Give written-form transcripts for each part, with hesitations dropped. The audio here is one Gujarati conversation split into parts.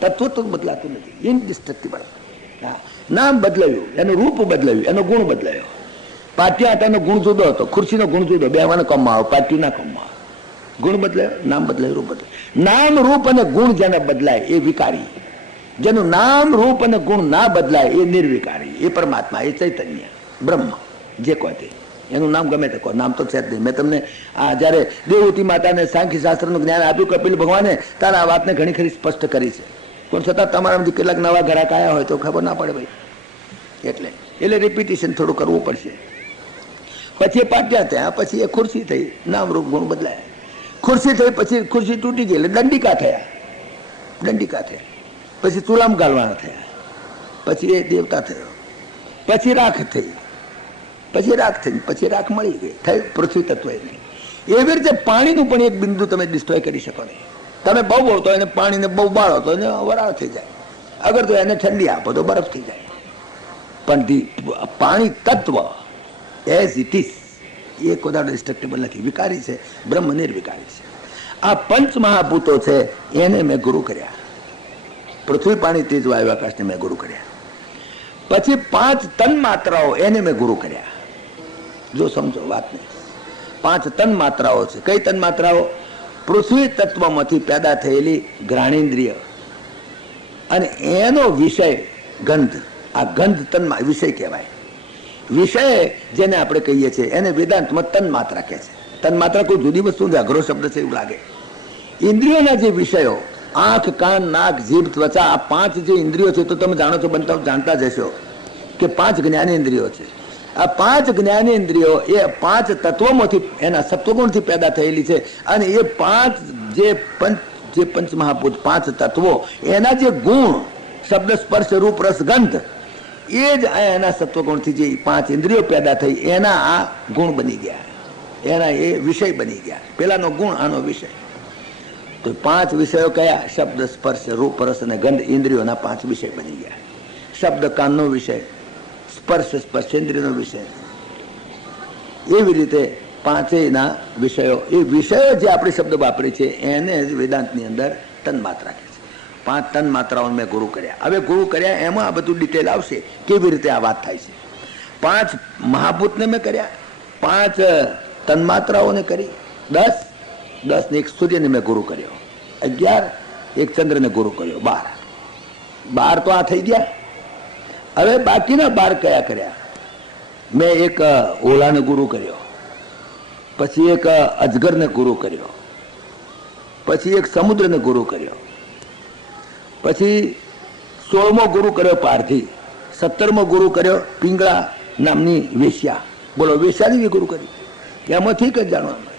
તત્વ તો બદલાતું નથી, ઇનડિસ્ટ્રક્ટિબલ. હા, નામ બદલાયું, એનું રૂપ બદલાયું, એનો ગુણ બદલાયો. પાટિયા આટાનો ગુણ જુદો હતો, ખુરશીનો ગુણ જુદો, બેવાના કામમાં આવે, પાટિયું ના કામમાં આવે. ગુણ બદલાયો, નામ બદલાયું, રૂપ બદલાયું. નામ રૂપ અને ગુણ જેને બદલાય એ વિકારી, જેનું નામ રૂપ અને ગુણ ના બદલાય એ નિર્વિકારી, એ પરમાત્મા, એ ચૈતન્ય બ્રહ્મ જે કહો તે. એનું નામ ગમે તે કહો, નામ તો છે જ નહીં. મેં તમને આ જયારે દેવહૂતિ માતાને સાંખ્ય શાસ્ત્રનું જ્ઞાન આપ્યું કપિલ ભગવાને, ત્યારે આ વાતને ઘણી ખરી સ્પષ્ટ કરી છે. પણ છતાં તમારામાંથી કેટલાક નવા ગ્રાહક આવ્યા હોય તો ખબર ના પડે ભાઈ. એટલે રિપીટેશન થોડું કરવું પડશે. પછી એ પાટ્યા થયા, પછી એ ખુરશી થઈ, નામ રૂપ ગુણ બદલાયા. ખુરશી થઈ પછી ખુરશી તૂટી ગઈ એટલે દંડિકા થયા, પછી ચૂલામ ગાલવાના થયા, પછી એ દેવતા થયો, પછી રાખ થઈ, પછી રાખ મળી ગઈ, થઈ પૃથ્વી તત્વ. એવી રીતે પાણીનું પણ એક બિંદુ તમે ડિસ્ટ્રોય કરી શકો નહીં. તમે બહુ બોલતો એને પાણીને બહુ બાળો તો એને વરાળ થઈ જાય, અગર તો એને ઠંડી આપો તો બરફ થઈ જાય. પણ પાણી તત્વ એઝ ઇટ ઇઝ એ કોઈ ડિસ્ટ્રક્ટેબલ નથી, વિકારી છે, બ્રહ્મ નિર્વિકારી છે. આ પંચ મહાભૂતો છે એને મેં ગુરુ કર્યા. પૃથ્વી પાણી તેજ વાયુ આકાશને મેં ગુરુ કર્યા. પછી 5 તન માત્રાઓ એને મેં ગુરુ કર્યા. જો સમજો વાતને, 5 તન માત્રાઓ છે. કઈ તન માત્રાઓ? પૃથ્વી તત્વમાંથી પેદા થયેલી ઘ્રાણેન્દ્રિય અને એનો વિષય ગંધ. આ ગંધ તનમાં વિષય કહેવાય. વિષય જેને આપણે કહીએ છીએ એને વેદાંતમાં તન માત્રા કહે છે. તન માત્રા કોઈ જુદી વસ્તુ નથી, અઘરો શબ્દ છે એવું લાગે. ઇન્દ્રિયોના જે વિષયો, આંખ, કાન, નાક, જીભ, ત્વચા, આ 5 જે ઇન્દ્રિયો છે, તો તમે જાણો છો, બનતા જાણતા જ હશો કે 5 જ્ઞાનેન્દ્રિયો છે. આ 5 જ્ઞાનેન્દ્રિયો એ 5 તત્વોમાંથી, એના સત્વગુણથી પેદા થયેલી છે. અને એ 5 જે પંચમહાભૂત 5 તત્વો, એના જે ગુણ, શબ્દ, સ્પર્શ, રૂપ, રસ, ગંધ, એ જ એના સત્વગુણથી જે 5 ઇન્દ્રિયો પેદા થઈ, એના આ ગુણ બની ગયા, એના એ વિષય બની ગયા. પેલાનો ગુણ, આનો વિષય. તો 5 વિષયો કયા? શબ્દ, સ્પર્શ, રૂપ, રસ અને ગંધ, ઇન્દ્રિયોના 5 વિષય બની ગયા. શબ્દ કાનનો વિષય, સ્પર્શ સ્પર્શેન્દ્રિયનો વિષય. એવી રીતે 5ના વિષયો, એ વિષયો જે આપણે શબ્દ વાપરી છે એને જ વેદાંતની અંદર તન માત્રા કહે છે. 5 તન માત્રાઓ મેં ગુરુ કર્યા. હવે ગુરુ કર્યા એમાં આ બધું ડિટેલ આવશે, કેવી રીતે આ વાત થાય છે. 5 મહાભૂતને મેં કર્યા, 5 તન માત્રાઓને કરી, 10 ને એક સૂર્યને મેં ગુરુ કર્યો, 11 એક ચંદ્રને ગુરુ કર્યો, 12 તો આ થઈ ગયા. હવે બાકીના 12 કયા કર્યા? મેં એક ઓલાને ગુરુ કર્યો, પછી એક અજગરને ગુરુ કર્યો, પછી એક સમુદ્રને ગુરુ કર્યો, પછી 16મો ગુરુ કર્યો પારધી, 17મો ગુરુ કર્યો પિંગળા નામની વેશ્યા. બોલો, વેશ્યાની ગુરુ કરી. એમાંથી જ જાણવા મળે.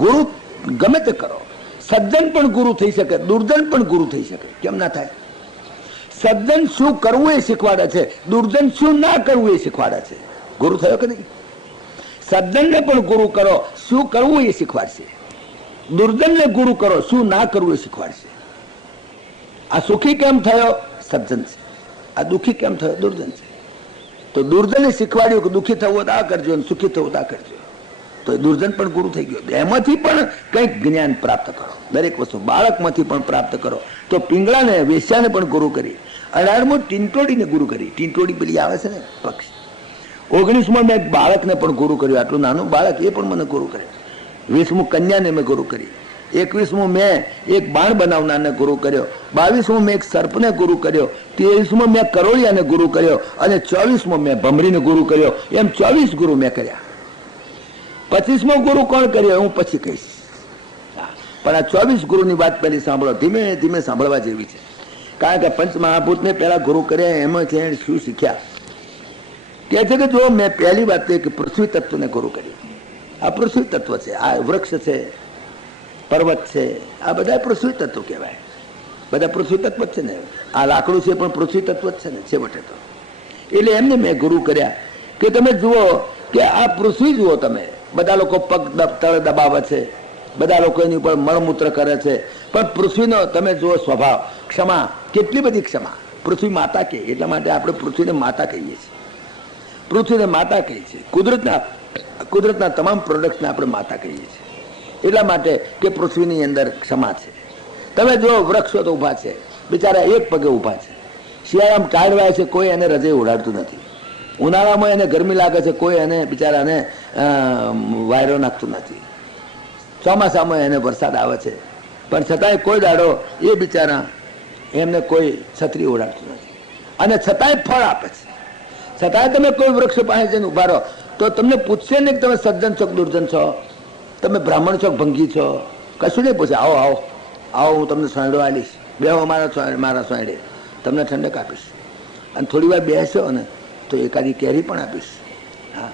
ગુરુ ગમે તે કરો, સજ્જન પણ ગુરુ થઈ શકે, દુર્જન પણ ગુરુ થઈ શકે. કેમ ના થાય? સજ્જન શું કરવું એ શીખવાડે છે, દુર્જન શું ના કરવું એ શીખવાડે છે. ગુરુ થયો કે નહીં? સજ્જનને પણ ગુરુ કરો, શું કરવું એ શીખવાડશે. દુર્જનને ગુરુ કરો, શું ના કરવું એ શીખવાડશે. આ સુખી કેમ થયો? સજ્જન છે. આ દુઃખી કેમ થયો? દુર્જન છે. તો દુર્જને શીખવાડ્યું કે દુઃખી થવું તો આ કરજો, સુખી થવું તો આ કરજો. તો દુર્જન પણ ગુરુ થઈ ગયો. એમાંથી પણ કંઈક જ્ઞાન પ્રાપ્ત કરો. દરેક વસ્તુ બાળકમાંથી પણ પ્રાપ્ત કરો. તો પિંગળાને, વેશ્યાને પણ ગુરુ કરી. 18મો ટીંટોડીને ગુરુ કરી. ટીંટોડી પેલી આવે છે ને પક્ષી. 19મો મેં એક બાળકને પણ ગુરુ કર્યું, આટલું નાનું બાળક, એ પણ મને ગુરુ કર્યું. 20મું કન્યાને મેં ગુરુ કરી. 21મું મેં એક બાણ બનાવનારને ગુરુ કર્યો. 22મું મેં એક સર્પને ગુરુ કર્યો. 23મો મેં કરોળિયાને ગુરુ કર્યો. અને 24મો મેં ભમરીને ગુરુ કર્યો. એમ 24 ગુરુ મેં કર્યા. 25મો ગુરુ કોણ કર્યો હું પછી કહીશ. પણ આ 24 ગુરુની વાત પહેલી સાંભળો, ધીમે ધીમે સાંભળવા જેવી છે. કારણ કે પંચમહાભૂતને પહેલા ગુરુ કર્યા, એમાં શું શીખ્યા? કહે છે કે જો મેં પહેલી વાત કે પૃથ્વી તત્વને ગુરુ કર્યું. આ પૃથ્વી તત્વ છે, આ વૃક્ષ છે, પર્વત છે, આ બધા પૃથ્વી તત્વ કહેવાય. બધા પૃથ્વી તત્વ જ છે ને. આ લાકડું છે પણ પૃથ્વી તત્વ જ છે ને છેવટે તો. એટલે એમને મેં ગુરુ કર્યા કે તમે જુઓ કે આ પૃથ્વી જુઓ તમે. બધા લોકો પગ તળ દબાવે છે, બધા લોકો એની ઉપર મળમૂત્ર કરે છે, પણ પૃથ્વીનો તમે જુઓ સ્વભાવ, ક્ષમા, કેટલી બધી ક્ષમા. પૃથ્વી માતા કહે, એટલા માટે આપણે પૃથ્વીને માતા કહીએ છીએ. પૃથ્વીને માતા કહીએ છીએ. કુદરતના તમામ પ્રોડક્ટને આપણે માતા કહીએ છીએ. એટલા માટે કે પૃથ્વીની અંદર ક્ષમા છે. તમે જો વૃક્ષો તો ઊભા છે, બિચારા એક પગે ઊભા છે. શિયાળામાં ટાળ વાય છે, કોઈ એને રજે ઉડાડતું નથી. ઉનાળામાં એને ગરમી લાગે છે, કોઈ એને બિચારાને વાયરો નાખતું નથી. ચોમાસામાં એને વરસાદ આવે છે, પણ છતાંય કોઈ દાડો એ બિચારા એમને કોઈ છત્રી ઉડાડતું નથી. અને છતાંય ફળ આપે છે. છતાંય તમે કોઈ વૃક્ષ પાસે જઈને ઉભા રહો તો તમને પૂછશે નહીં કે તમે સજ્જન છો કે દુર્જન છો, તમે બ્રાહ્મણ છો કે ભંગી છો, કશું નહીં પૂછે. આવો આવો આવો, હું તમને સોયડો આલીશ, બેહો મારા સોયડે, તમને ઠંડક આપીશ. અને થોડી વાર બેસો ને તો એકાદી કેરી પણ આપીશ. હા,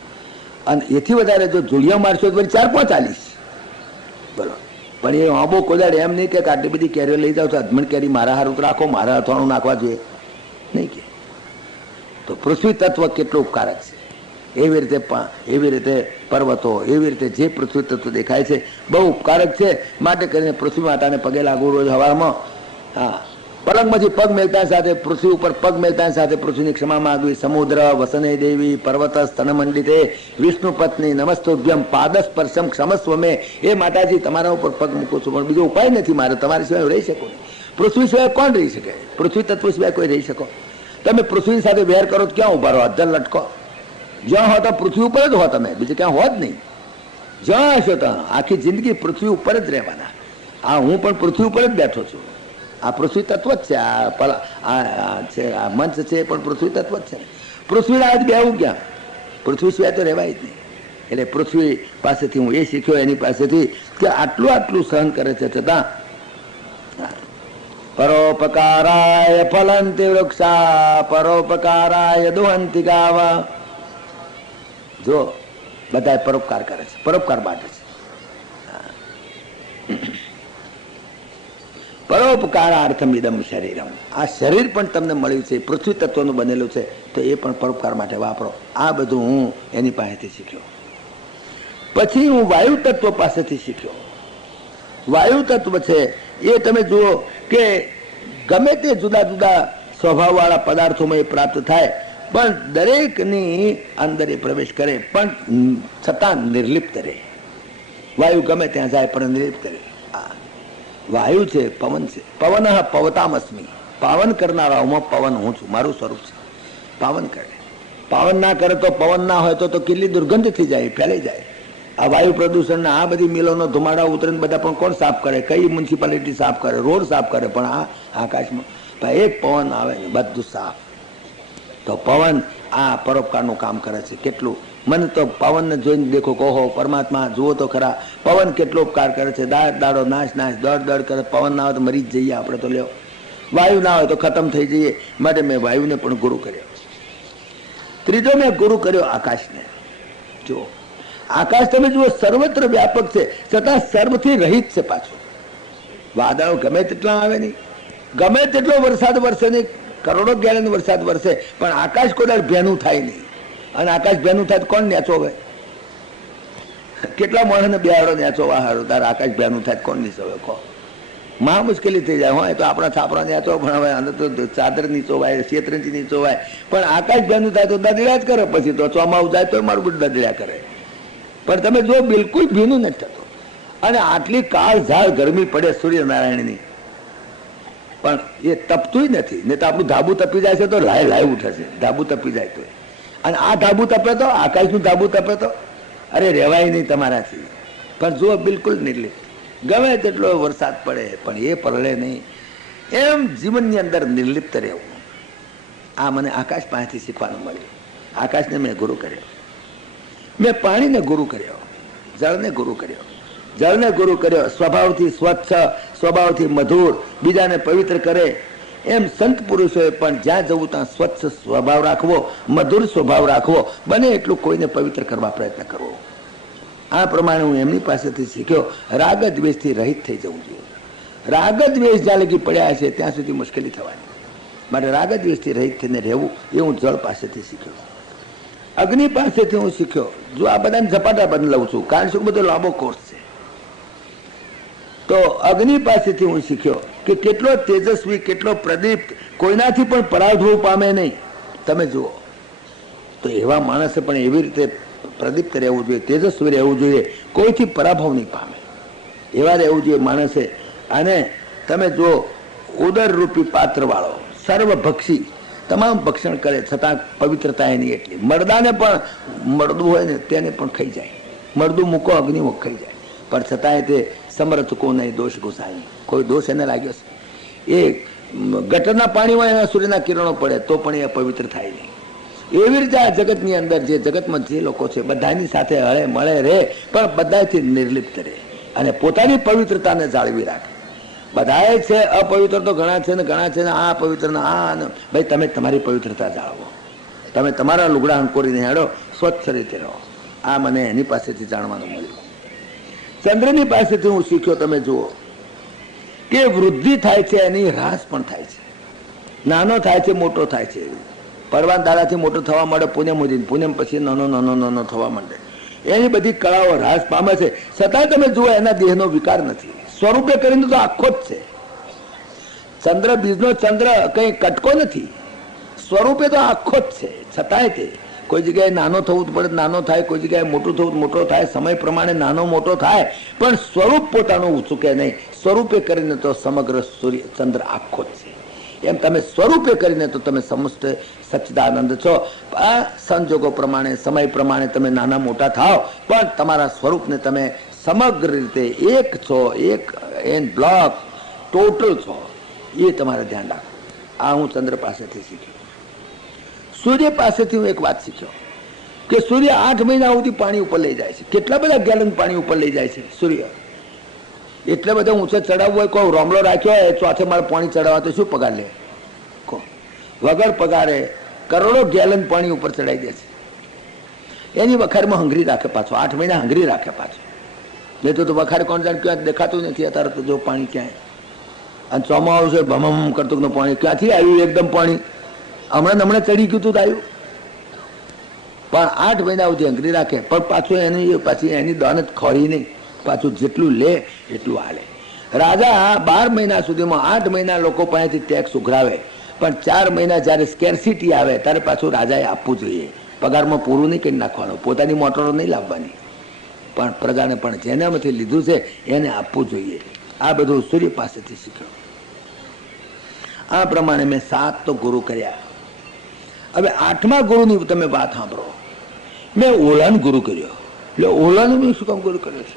અને એથી વધારે જો જોડિયા મારશો તો 4-5 આલીશ. બોલો, પણ એ આંબો કોદાડ એમ નહીં કે આટલી બધી કેરીઓ લઈ જાઓ તો અધમણ કેરી મારા હારું રાખો, મારા અથવાણું નાખવા જોઈએ નહીં કે. તો પૃથ્વી તત્વ કેટલું ઉપકારક છે. એવી રીતે પર્વતો, એવી રીતે જે પૃથ્વી તત્વ દેખાય છે બહુ ઉપકારક છે. માટે કરીને પૃથ્વી માતાને પગે લાગવું રોજ હવારમાં. હા, પલંગમાંથી પગ મેલતા સાથે પૃથ્વી ઉપર પગ મેલતા સાથે પૃથ્વીની ક્ષમા માગવી. સમુદ્ર વસને દેવી પર્વત સ્તનમંડિતે વિષ્ણુ પત્ની નમસ્તુભ્યમ પાદસ્પર્શમ ક્ષમસ્વ મેં. એ માતાજી તમારા ઉપર પગ મૂકું છું, પણ બીજો ઉપાય નથી મારે, તમારી સિવાય રહી શકો નહીં. પૃથ્વી સિવાય કોણ રહી શકે? પૃથ્વી તત્વ સિવાય કોઈ રહી શકો? તમે પૃથ્વી સાથે વેર કરો તો ક્યાં ઉભા રહો? અધ્ધર લટકો. જ્યાં હો તો પૃથ્વી ઉપર જ હો, તમે બીજું ક્યાં હો જ નહીં. જ્યાં હશો તો આખી જિંદગી પૃથ્વી ઉપર જ રહેવાના. આ હું પણ પૃથ્વી ઉપર જ બેઠો છું. આ પૃથ્વી તત્વ જ છે. આ મંચ છે એ પણ પૃથ્વી તત્વ જ છે. પૃથ્વીના આજ બેવું ક્યાં? પૃથ્વી સિવાય તો રહેવાય જ નહીં. એટલે પૃથ્વી પાસેથી હું એ શીખ્યો એની પાસેથી કે આટલું સહન કરે છે છતાં પરોપકારાય ફલંતિ વૃક્ષા પરોપકારાય દુહંતિ ગાવા. જો બધા પરોપકાર કરે છે, પરોપકાર માટે છે. પરોપકારાર્થમ ઇદમ શરીરમ. આ શરીર પણ તમને મળ્યું છે, પૃથ્વી તત્વનું બનેલું છે, તો એ પણ પરોપકાર માટે વાપરો. આ બધું હું એની પાસેથી શીખ્યો. પછી હું વાયુ તત્વ પાસેથી શીખ્યો. વાયુ તત્વ છે એ તમે જુઓ કે ગમે તે જુદા જુદા સ્વભાવવાળા પદાર્થોમાં એ પ્રાપ્ત થાય, પણ દરેકની અંદર એ પ્રવેશ કરે, પણ છતાં નિર્લિપ્ત રહે. વાયુ ગમે ત્યાં જાય પણ નિર્લિપ્ત રહે. વાયુ છે, પવન છે. પવન પવતામસ્મી. પાવન કરનારાઓમાં પવન હું છું, મારું સ્વરૂપ છે. પાવન કરે. પાવન ના કરે તો પવન ના હોય તો કેટલી દુર્ગંધ થઈ જાય, ફેલાઈ જાય. આ વાયુ પ્રદૂષણના આ બધી મિલોનો ધુમાડા ઉતરીને બધા પણ કોણ સાફ કરે? કઈ મ્યુનિસિપાલિટી સાફ કરે? રોડ સાફ કરે? પણ આ આકાશમાં એક પવન આવે ને બધું સાફ. તો પવન આ પરોપકારનું કામ કરે છે. કેટલું મને તો પવનને જોઈને દેખો કહો, પરમાત્મા જુઓ તો ખરા, પવન કેટલો ઉપકાર કરે છે. દાડો નાશ દોડ કરે. પવન ના હોય તો મરી જ જઈએ આપણે તો. લ્યો, વાયુ ના હોય તો ખતમ થઈ જઈએ. માટે મેં વાયુને પણ ગુરુ કર્યો. ત્રીજો મેં ગુરુ કર્યો આકાશને. જુઓ, આકાશ તમે જુઓ સર્વત્ર વ્યાપક છે, છતાં સર્વથી રહિત છે. પાછું વાદળો ગમે તેટલા આવે નહીં, ગમે તેટલો વરસાદ વરસે નહીં, કરોડો ગેલન વરસાદ વરસે, પણ આકાશ કોઈ ભેનું થાય નહીં. અને આકાશ ભેનું થાય તો કોણ નેચો હોય? કેટલા માણસને બેહાડો નેચો વાહાડો, તારે આકાશ ભેનું થાય કોણ નીચો હોય? કહો, મહા મુશ્કેલી થઈ જાય. હોય તો આપણા છાપરા નેચો પણ હવે અંદર તો ચાદર નીચો વાય, શેતરંજી નીચો વાય, પણ આકાશ ભેનું થાય તો દદડ્યા જ કરે. પછી તો ચોમાવું જાય તો મારું બધું દદડ્યા કરે. પણ તમે જો બિલકુલ ભીનું નથી થતું. અને આટલી કાળ ઝાળ ગરમી પડે સૂર્યનારાયણની, પણ એ તપતું નથી. નહીં તો આપણું ધાબુ તપી જાય છે તો લાય ઉઠે છે. ધાબુ તપી જાય તો, અને આ ધાબુ તપે તો, આકાશનું ધાબુ તપે તો અરે રહેવાય નહીં તમારાથી. પણ જુઓ બિલકુલ નિર્લિપ્ત. ગમે તેટલો વરસાદ પડે પણ એ પરળે નહીં. એમ જીવનની અંદર નિર્લિપ્ત રહેવું. આ મને આકાશ પાસેથી શીખવાનું મળ્યું. આકાશને મેં ગુરુ કર્યો. મેં પાણીને ગુરુ કર્યો, જળને ગુરુ કર્યો. જળને ગુરુ કર્યો સ્વભાવથી સ્વચ્છ, સ્વભાવથી મધુર, બીજાને પવિત્ર કરે. એમ સંત પુરુષોએ પણ જ્યાં જવું ત્યાં સ્વચ્છ સ્વભાવ રાખવો, મધુર સ્વભાવ રાખવો, બને એટલું કોઈને પવિત્ર કરવા પ્રયત્ન કરવો. આ પ્રમાણે હું એમની પાસેથી શીખ્યો. રાગ દ્વેષથી રહિત થઈ જવું જોઈએ. રાગ દ્વેષ જ્યાં લગી પડ્યા છે ત્યાં સુધી મુશ્કેલી થવાની. માટે રાગ દ્વેષથી રહિત થઈને રહેવું એ હું જળ પાસેથી શીખ્યો. અગ્નિ પાસેથી હું શીખ્યો. જો આ બધાને ઝપાટા બંધ લઉં છું, કારણ શું બધો લાંબો કોર્સ છે. તો અગ્નિ પાસેથી હું શીખ્યો કે કેટલો તેજસ્વી, કેટલો પ્રદીપ્ત, કોઈનાથી પણ પરાભવ પામે નહીં. તમે જુઓ તો એવા માણસે પણ એવી રીતે પ્રદીપ્ત રહેવું જોઈએ, તેજસ્વી રહેવું જોઈએ, કોઈથી પરાભવ નહીં પામે એવા રહેવું જોઈએ માણસે. અને તમે જુઓ ઉદરરૂપી પાત્ર વાળો સર્વભક્ષી, તમામ ભક્ષણ કરે છતાં પવિત્રતા એની એટલી. મરદાને પણ મરદું હોય ને તેને પણ ખાઈ જાય, મરદું મૂકો અગ્નિમુખ ખાઈ જાય, પણ છતાંય તે સમર્થ કો નહીં દોષ ઘુસાય, કોઈ દોષ એને લાગ્યો છે. એ ગટરના પાણીમાં એના સૂર્યના કિરણો પડે તો પણ એ પવિત્ર થાય નહીં. એવી રીતે આ જગતની અંદર જે જગતમાં જે લોકો છે બધાની સાથે હળે મળે રહે, પણ બધાથી નિર્લિપ્ત રહે અને પોતાની પવિત્રતાને જાળવી રાખે. બધાએ છે અપવિત્ર તો ઘણા છે ને ઘણા છે ને આ પવિત્ર ને આ, ભાઈ તમે તમારી પવિત્રતા જાળવો, તમે તમારા લુગડા અંકોરીને હેડો, સ્વચ્છ રીતે રહો. આ મને એની પાસેથી જાણવાનું મળ્યું. ચંદ્રની પાસેથી હું શીખ્યો, તમે જુઓ કે વૃદ્ધિ થાય છે એની હ્રાસ પણ થાય છે, નાનો થાય છે મોટો થાય છે. પરવાન દાડાથી મોટો થવા માંડે પુણ્ય મુજીને, પુણ્ય પછી નાનો નાનો નાનો થવા માંડે. એની બધી કળાઓ હ્રાસ પામે છે, છતાં તમે જુઓ એના દેહનો વિકાર નથી. સ્વરૂપે કરીને તો આખો જ છે. ચંદ્ર બીજનો ચંદ્ર કઈ કટકો નથી, સ્વરૂપે તો આખો જ છે. છતાંય તે કોઈ જગ્યાએ નાનો થવું પડે નાનો થાય, કોઈ જગ્યાએ મોટું થવું મોટો થાય, સમય પ્રમાણે નાનો મોટો થાય, પણ સ્વરૂપ પોતાનું ઊંચું કે નહીં. સ્વરૂપે કરીને તો સમગ્ર સૂર્ય ચંદ્ર આખો જ છે. એમ તમે સ્વરૂપે કરીને તો તમે સમસ્ત સચ્ચિદાનંદ છો. આ સંજોગો પ્રમાણે સમય પ્રમાણે તમે નાના મોટા થાવ, પણ તમારા સ્વરૂપને તમે સમગ્ર રીતે એક છો, એક એન બ્લોક ટોટલ છો, એ તમારે ધ્યાન રાખો. આ હું ચંદ્ર પાસેથી શીખ્યો. સૂર્ય પાસેથી હું એક વાત શીખ્યો કે સૂર્ય 8 મહિના સુધી પાણી ઉપર લઈ જાય છે. કેટલા બધા ગેલન પાણી ઉપર લઈ જાય છે સૂર્ય. એટલે બધા ઊંચે ચડાવવું હોય, કોઈ રોમલો રાખ્યો હોય ચોથે મારે પાણી ચડાવવા તો શું પગાર લે? વગર પગારે કરોડો ગેલન પાણી ઉપર ચડાવી દે છે. એની વખારમાં હંગરી રાખે પાછો, 8 મહિના હંગરી રાખે પાછો. નહીં તો વખારે કોણ જાણ ક્યાં દેખાતું નથી અત્યારે તો જો પાણી ક્યાંય. અને ચોમાસું છે ભમમ કરતું પાણી ક્યાંથી આવ્યું? એકદમ પાણી હમણાં ચડી ગયું હતું આવ્યું. પણ 8 મહિના સુધી હંગરી રાખે, પણ પાછું એની પાછી એની દાનત ખોરી નહીં, પાછું જેટલું લે એટલું હાલે. રાજા 12 મહિના સુધીમાં 8 મહિના લોકો પાસેથી ટેક્સ ઉઘરાવે, પણ 4 મહિના જયારે સ્કેરસિટી આવે ત્યારે પાછું રાજાએ આપવું જોઈએ. પગારમાં પૂરું નહીં કરી નાખવાનું, પોતાની મોટરો નહીં લાવવાની, પણ પ્રજાને પણ જેનામાંથી લીધું છે એને આપવું જોઈએ. આ બધું સૂર્ય પાસેથી શીખ્યો. આ પ્રમાણે મેં 7 તો ગુરુ કર્યા. હવે 8મા ગુરુની તમે વાત સાંભળો. મેં ઓલાને ગુરુ કર્યો. એટલે ઓલાને મેં શું કામ ગુરુ કર્યો છે?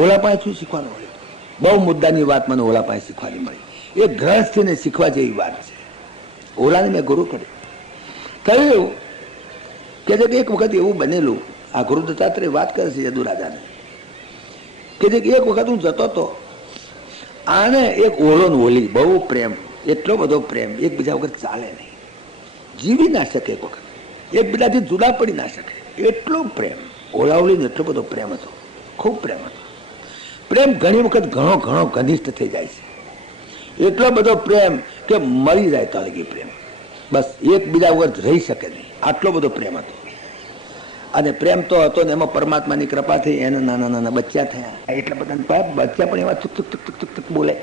ઓલા પાસે શું શીખવાનું મળ્યું? બહુ મુદ્દાની વાત મને ઓલા પાસે શીખવાની મળી. એ ગ્રહસ્થને શીખવા જેવી વાત છે. ઓલાને મેં ગુરુ કર્યો. થયું એવું કે એક વખત એવું બનેલું, આ ગુરુ દત્તાત્રેય વાત કરે છે યદુ રાજાને, કે એક વખત હું જતો હતો, આને એક ઓલો ને ઓલી બહુ પ્રેમ, એટલો બધો પ્રેમ, એકબીજા વગર ચાલે નહીં, જીવી ના શકે, એક વખત એકબીજાથી જુદા પડી ના શકે, એટલો પ્રેમ. ઓલાવલીને એટલો બધો પ્રેમ હતો, ખૂબ પ્રેમ હતો. પ્રેમ ઘણી વખત ઘણો ઘણો ઘનિષ્ઠ થઈ જાય છે. એટલો બધો પ્રેમ કે મરી જાય તો લગી પ્રેમ, બસ એકબીજા વગર રહી શકે નહીં, આટલો બધો પ્રેમ હતો. અને પ્રેમ તો હતો ને એમાં પરમાત્માની કૃપા થઈ, એને નાના નાના બચ્ચા થયા. એટલા બધા બચ્ચા પણ એવા ચુક ચુક ચુક ચુક ચુક બોલે,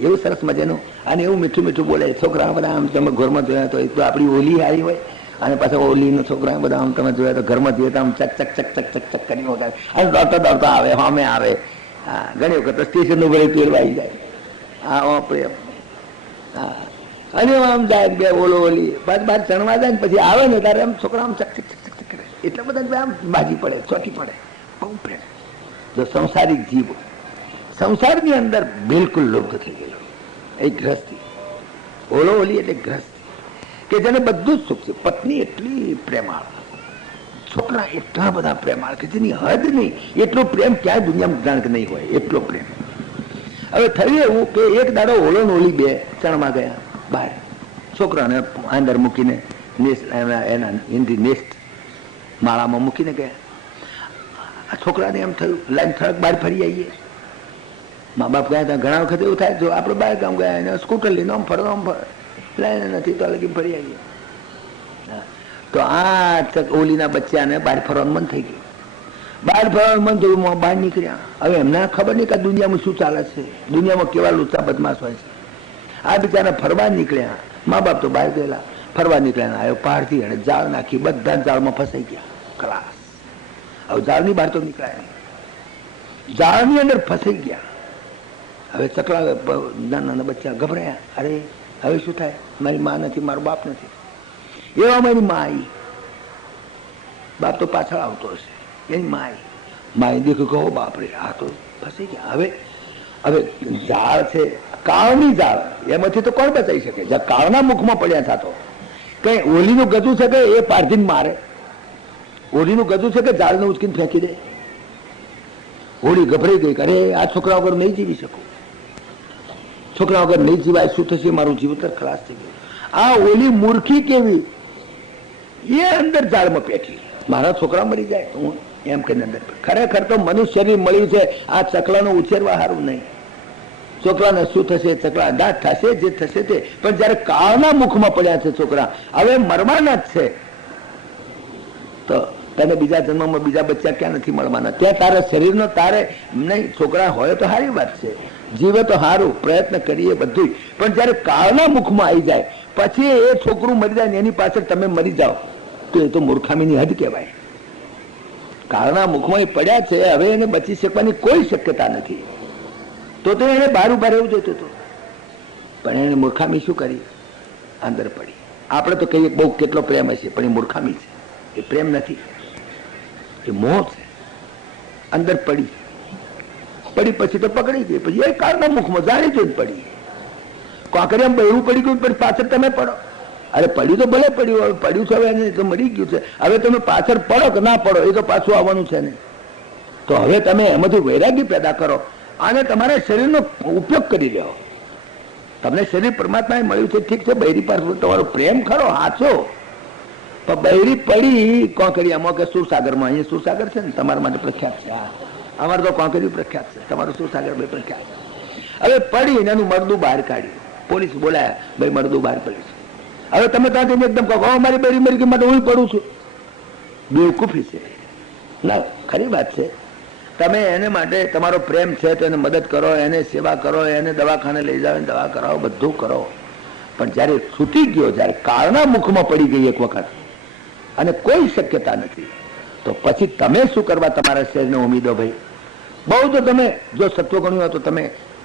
એવું સરસ મજાનું, અને એવું મીઠું મીઠું બોલે. છોકરા બધા આમ તમે ઘરમાં જોયા તો આપણી ઓલી હારી હોય, અને પાછા ઓલીનો છોકરા બધા આમ તમે જોયા તો ઘરમાં જોઈએ તો આમ ચક ચક ચક ચક ચક ચક કરી વગાડે, અને દોડતા દોડતા આવે, સામે આવે. હા, ઘણી વખત સ્ટેશનનું ભરે પેરવા આવી જાય. હા પ્રેમ. હા, અને આમ જાય બે ઓલો ઓલી બાર ચણવા જાય ને પછી આવે ને ત્યારે આમ છોકરા આમ ચક ચક ચક ચક કરે. એટલા બધા આમ બાજી પડે, ચોટી પડે, બહુ પ્રેમ. જો સંસારિક જીવ સંસારની અંદર બિલકુલ લુપ્ત થઈ ગયેલો એ ગ્રસ્તી. ઓલો ઓલી એટલે ગ્રસ્તી કે જેને બધું જ સુખ છે. પત્ની એટલી પ્રેમાળ, છોકરા એટલા બધા પ્રેમાળ કે જેની હદ નહીં. એટલો પ્રેમ ક્યાંય દુનિયામાં જાણ નહીં હોય, એટલો પ્રેમ. હવે થયું એવું કે એક દાડો ઓલો ને ઓલી બે ચણમાં ગયા બહાર, છોકરાને અંદર મૂકીને એના હિન્દી નેસ્ટ માળામાં મૂકીને ગયા. આ છોકરાને એમ થયું લાઈન થડક બહાર ફરી આવીએ. મા બાપ ગયા ત્યાં ઘણા વખત એવું થાય, જો આપણે બહાર ગામ ગયા એને સ્કૂટર લઈને આમ ફરવા આમ લાઈને નથી તો લગી ફરી આવીએ. તો આ ઓલીના બચ્ચાને બહાર ફરવાનું મન થઈ ગયું. બહાર ફરવાનું મન થયું, બહાર નીકળ્યા. હવે એમને ખબર નહીં કે દુનિયામાં શું ચાલે છે, દુનિયામાં કેવા લુચ્ચા બદમાશ હોય છે. આ બિચારા ફરવા નીકળ્યા, મા બાપ તો બહાર ગયેલા. ફરવા નીકળ્યા, આવ્યો પહાડથી અને જાળ નાખી, બધા જાળમાં ફસાઈ ગયા. ખલાસ. હવે જાળની બહાર તો નીકળાય નહીં, જાળની અંદર ફસાઈ ગયા. હવે ચકલા નાના નાના બચ્ચા ગભરાયા, અરે હવે શું થાય, મારી મા નથી, મારો બાપ નથી. એવા મારી મા આવી, બાપ તો પાછળ આવતો હશે, એની મા આવી, માએ દેખ્યું કહો બાપરે આ તો ફસાઈ ગયા. હવે હવે ઝાડ છે, કાળની ઝાડ, એમાંથી તો કોણ બચાવી શકે? જ્યાં કાળના મુખમાં પડ્યા થતો કઈ ઓલીનું ગજું છે કે એ પારધીને મારે? ઓલીનું ગજું છે કે ઝાડને ઉચકીને ફેંકી દે? હોળી ગભરાઈ ગઈ, અરે આ છોકરા વગર નહીં જીવી શકું, છોકરા વગર નહીં જીવાય, શું થશે, મારું જીવતર ખલાસ થઈ ગયું. આ ઓલી મૂર્ખી કેવી, એ અંદર ઝાડમાં પેઠી, મારા છોકરા મરી જાય હું એમ કહીને અંદર. ખરેખર તો મનુષ્ય શરીર મળ્યું છે આ ચકલાનો ઉછેરવા સારું નહીં. છોકરાને શું થશે, ચકલા દાંત થશે, જે થશે તે. પણ જયારે કાળના મુખમાં પડ્યા છે છોકરા, હવે મરવાના જ છે, તો તને બીજા જન્મમાં બીજા બચ્ચા ક્યાં નથી મળવાના? ત્યાં તારે શરીરનો તારે નહીં, છોકરા હોય તો સારી વાત છે, જીવે તો સારું, પ્રયત્ન કરીએ બધું. પણ જયારે કાળના મુખમાં આવી જાય પછી એ છોકરું મરી જાય ને એની પાછળ તમે મરી જાઓ તો એ તો મૂર્ખામીની હદ કહેવાય. કાળના મુખમાં એ પડ્યા છે, હવે એને બચી શકવાની કોઈ શક્યતા નથી, તો એને બહાર ઉભા રહેવું જોઈતું હતું. પણ એને મૂર્ખામી શું કરી, અંદર પડી. આપણે તો કહીએ બહુ કેટલો પ્રેમ હશે, પણ એ મૂર્ખામી છે, એ પ્રેમ નથી, એ મોહ છે. અંદર પડી, પડી પછી તો પકડી ગઈ, પછી એ કાળના મુખમાં જાણી જોઈ પડી. કાંકરિયામાં બહેરું પડી ગયું, પણ પાછળ તમે પડો. અરે પડ્યું તો ભલે પડ્યું, પડ્યું છે હવે એને તો મરી ગયું છે, હવે તમે પાછળ પડો કે ના પડો એ તો પાછું આવવાનું છે ને. તો હવે તમે એમાંથી વૈરાગ્ય પેદા કરો અને તમારા શરીરનો ઉપયોગ કરી લો. તમને શરીર પરમાત્માએ મળ્યું છે, ઠીક છે, બૈરી પાસે તમારો પ્રેમ ખરો સાચો, પણ બૈરી પડી કાંકરિયામાં કે સુરસાગરમાં, અહીંયા સુરસાગર છે ને તમારા માટે પ્રખ્યાત છે, અમારે તો કાંકરિયું પ્રખ્યાત છે, તમારું સુરસાગર ભાઈ પ્રખ્યાત છે. હવે પડી એનું મરદું બહાર કાઢ્યું, પોલીસ બોલાયા, ભાઈ મરદું બહાર પડ્યું છે. હવે તમે ત્યાંથી એકદમ કહો મારી બૈરી મરી ગઈ માટે હું પડું છું, બેવકૂફી છે ના? ખરી વાત છે. તમે એને માટે તમારો પ્રેમ છે તો એને મદદ કરો, એને સેવા કરો, એને દવાખાને લઈ જાઓ, દવા કરાવો, બધું કરો. પણ જયારે છૂટી ગયો, જયારે કાળના મુખમાં પડી ગઈ એક વખત અને કોઈ શક્યતા નથી, તો પછી તમે શું કરવા તમારા શરીરને ઉમેદો? ભાઈ બહુ તો તમે જો સત્વ ગણ્યું હોય તો તમે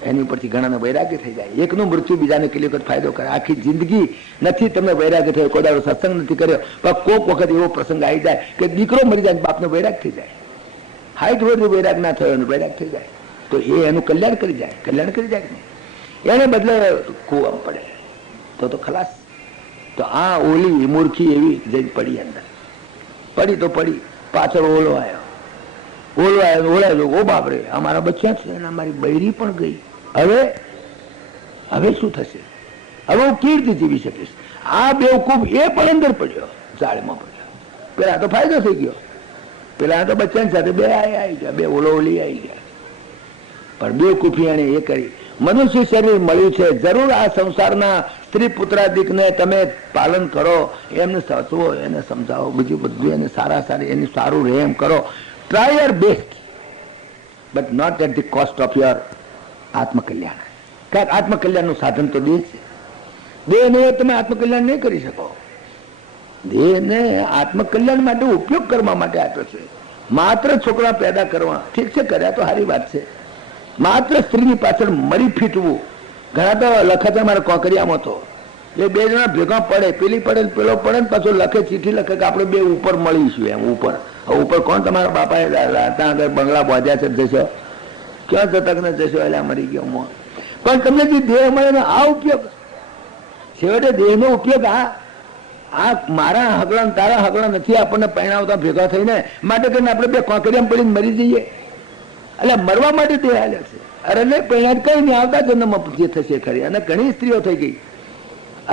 એની ઉપરથી ઘણાને વૈરાગ્ય થઈ જાય. એકનું મૃત્યુ બીજાને કેટલી વખત ફાયદો કરે. આખી જિંદગી નથી તમને વૈરાગ્ય થયો, કોઈ દાડો સત્સંગ નથી કર્યો, પણ કોઈક વખત એવો પ્રસંગ આવી જાય કે દીકરો મરી જાય, બાપને વૈરાગ થઈ જાય, હાઈટ રોજ વૈરાગ ના થયો અને વૈરાગ થઈ જાય, તો એ એનું કલ્યાણ કરી જાય, કલ્યાણ કરી જાય ને. એને બદલે કૂવામાં પડે તો ખલાસ. તો આ ઓલી મૂર્ખી એવી જઈને પડી, અંદર પડી તો પડી, પાછળ ઓલો આવ્યો, ઓલો આવ્યો, ઓળાયો, ઓ બાપરે અમારા બચ્ચા છે અને અમારી બૈરી પણ ગઈ, હવે હવે શું થશે? હવે હું કેવી રીતે જીવી શકીશ? આ બેવકૂફ એ પણ અંદર પડ્યો, ઝાડમાં પડ્યો. પેલા તો ફાયદો થઈ ગયો, પેલા તો બચ્ચાની સાથે બે આવી ગયા, બે ઓલો ઓલી આવી ગયા. પણ બેવકૂફી એને એ કરી. મનુષ્ય શરીર મળ્યું છે, જરૂર આ સંસારના સ્ત્રી પુત્રાદિકને તમે પાલન કરો, એમને સાચવો, એને સમજાવો, બીજું બધું એને સારા સારી એની સારું રહે એમ કરો. Try your best, but not at the cost of your આત્મકલ્યાણ. કારણ આત્મકલ્યાણનું સાધન તો દેહ છે. દેહને તમે આત્મકલ્યાણ નહીં કરી શકો. દેહને આત્મકલ્યાણ માટે ઉપયોગ કરવા માટે આપ્યો છે. માત્ર છોકરા પેદા કરવા, ઠીક છે, કર્યા તો સારી વાત છે. માત્ર સ્ત્રીની પાછળ મરી ફીટવું, ઘણા તો લખે છે મારા કાંકરિયામાં તો એ બે જણા ભેગા પડે, પેલી પડે પેલો પડે ને પાછો લખે, ચીઠી લખે કે આપણે બે ઉપર મળીશું એમ. ઉપર ઉપર કોણ તમારા બાપાએ ત્યાં આગળ બંગલા બાંધ્યા છે, જશો ક્યાં જતક ને જશો, એટલે મરી ગયો. પણ તમને જે દેહ મળે ને આ ઉપયોગ, છેવટે દેહનો ઉપયોગ આ મારા હગલા તારા હગલા નથી આપણને પહેણાવતા ભેગા થઈને, માટે કરીને આપણે બે કાંકરિયામાં પડીને મરી જઈએ. એટલે મરવા માટે દેહ હાલ્યો છે. અરે નહીં પહેણાટ કઈ નહીં, આવતા જન્મમાં જે થશે ખરી. અને ઘણી સ્ત્રીઓ થઈ ગઈ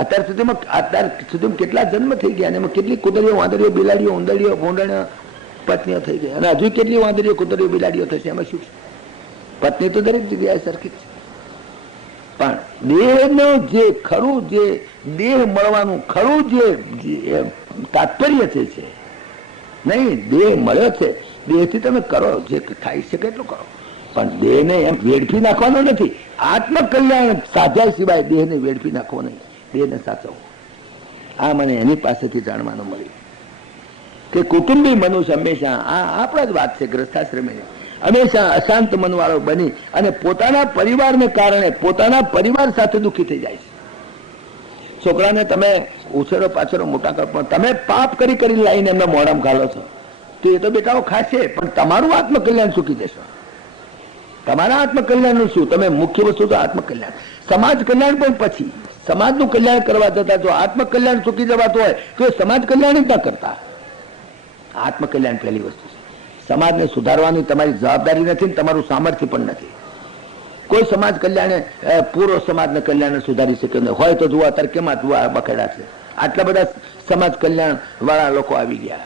અત્યાર સુધીમાં કેટલા જન્મ થઈ ગયા, અને એમાં કેટલી કુતરીઓ, વાંદરીઓ, બિલાડીઓ, ઉંદરડીઓ, ભોંડણીઓ પત્નીઓ થઈ ગઈ, અને હજુ કેટલી વાંદરીઓ, કુતરીઓ, બિલાડીઓ થશે. એમાં શું છે? પત્ની તો દરેક જગ્યાએ સરખી છે. પણ દેહનો જે ખરું, જે દેહ મળવાનું ખરું જે તાત્પર્ય છે નહીં, દેહ મળ્યો છે, દેહથી તમે કરો જે થાય શકે એટલું કરો, પણ દેહને એમ વેડફી નાખવાનો નથી. આત્મકલ્યાણ સાધ્યા સિવાય દેહને વેડફી નાખવો નહીં, દેહને સાચવવો. આ મને એની પાસેથી જાણવાનું મળ્યું કે કુટુંબી મનુષ્ય હંમેશા આ આપણા જ વાત છે ગ્રસ્થાશ્રમે. હંમેશા અશાંત મનવાળો બની અને પોતાના પરિવારને કારણે પોતાના પરિવાર સાથે દુઃખી થઈ જાય છે. છોકરાને તમે ઉછેરો પાછળ મોટા કરો પણ તમે પાપ કરી કરી લાવીને એમના મોઢામાં ઘાલો છો તો એ તો બેટાઓ ખાશે, પણ તમારું આત્મકલ્યાણ ચૂકી જશો. તમારા આત્મકલ્યાણનું શું? તમે મુખ્ય વસ્તુ તો આત્મકલ્યાણ, સમાજ કલ્યાણ પણ પછી. સમાજનું કલ્યાણ કરવા જતા જો આત્મકલ્યાણ ચૂકી જવાતું હોય તો એ સમાજ કલ્યાણ જ ના કરતા. આત્મકલ્યાણ પહેલી વસ્તુ છે. સમાજને સુધારવાની તમારી જવાબદારી નથી, તમારું સામર્થ્ય પણ નથી. કોઈ સમાજ કલ્યાણ પૂરો સમાજને કલ્યાણ સુધારી શકે નહીં હોય તો જુઓ અત્યારે કેમ બખેડા છે. આટલા બધા સમાજ કલ્યાણ વાળા લોકો આવી ગયા,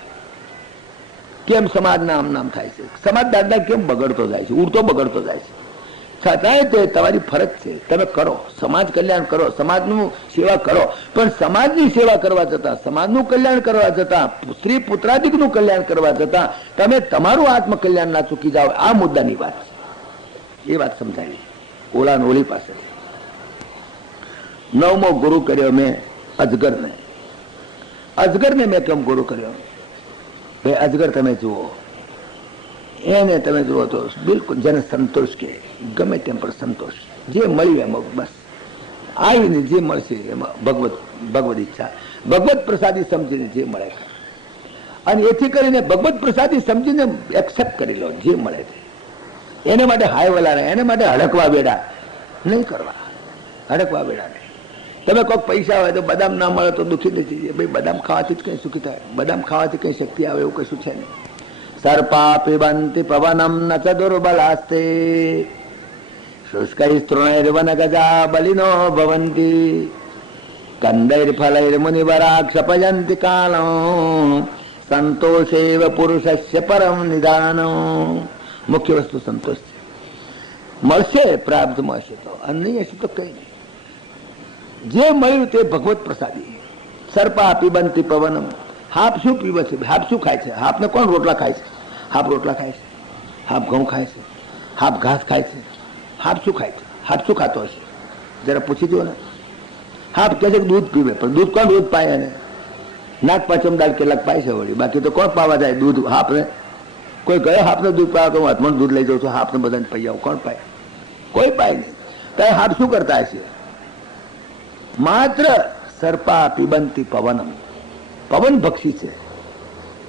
કેમ સમાજના આમ નામ થાય છે? સમાજ દાદા કેમ બગડતો જાય છે, ઉડતો બગડતો જાય છે? છતાંય તે તમારી ફરજ છે, તમે કરો, સમાજ કલ્યાણ કરો, સમાજનું સેવા કરો, પણ સમાજની સેવા કરવા જતા, સમાજનું કલ્યાણ કરવા જતા, સ્ત્રી પુત્રાદિકનું કલ્યાણ કરવા જતા તમે તમારું આત્મકલ્યાણ ના ચૂકી જાઓ. આ મુદ્દાની વાત છે. એ વાત સમજાવી ઓલા ઓલી પાસે. 9મો ગુરુ કર્યો મેં અજગરને. અજગરને મેં કેમ ગુરુ કર્યો? ભાઈ અજગર તમે જુઓ, એને તમે જુઓ તો બિલકુલ જેને સંતોષ કે ગમે તેમ પર સંતોષ, જે મળ્યું એમાં બસ આવીને જે મળશે એમાં ભગવત ઈચ્છા, ભગવત પ્રસાદી સમજીને જે મળે. અને એથી કરીને ભગવત પ્રસાદી સમજીને એક્સેપ્ટ કરી લો જે મળે છે. એને માટે હાય વલાને, એને માટે હડકવા બેડા નહીં કરવા. હડકવા બેડા નહીં. તમે કોઈક પૈસા હોય તો બદામ ના મળે તો દુઃખી નથી. ભાઈ બદામ ખાવાથી જ કઈ સુખી થાય? બદામ ખાવાથી કઈ શક્તિ આવે એવું કશું છે નહીં. સર્પા પિબંતિ પવનમ ન ચ દુર્બલાસ્તે શુષ્કૈ તૃણૈર્વન ગજા બલિનો ભવંતિ કંદૈર ફલૈર મુનિવરા ક્ષપયંતિ કાલો સંતોષેવ પુરુષસ્ય પરમ નિદાનો. મુખ્ય વસ્તુ સંતોષ છે. મળશે પ્રાપ્ત મળશે તો, અને નહીં હશે તો કઈ નહીં. જે મળ્યું તે ભગવત પ્રસાદી. સર્પા પિબંતિ પવનમ. હાપ શું પીવે છે? હાપ શું ખાય છે? હાપને કોણ રોટલા ખાય છે? હાપ રોટલા ખાય છે, હાપ ઘઉં ખાય છે, હાપ ઘાસ ખાય છે. હાપ શું ખાય છે? હાપ શું ખાતો હશે? જરા પૂછી દો ને. હાપ કહે છે કે દૂધ પીવે, પણ દૂધ કોણ દૂધ પાય? એને નાક પાચમ દાળ કેટલાક પાય છે વળી, બાકી તો કોણ પાવા જાય દૂધ હાપને? કોઈ ગયો હાપને દૂધ પાવા તો હું હાથમાં દૂધ લઈ જાઉં છું, હાપને બધાને પી આવું, કોણ પાય? કોઈ પાય નહીં. તો હાપ શું કરતા હશે? માત્ર સર્પા પિબંતી પવનમ. પવન ભક્ષી છે,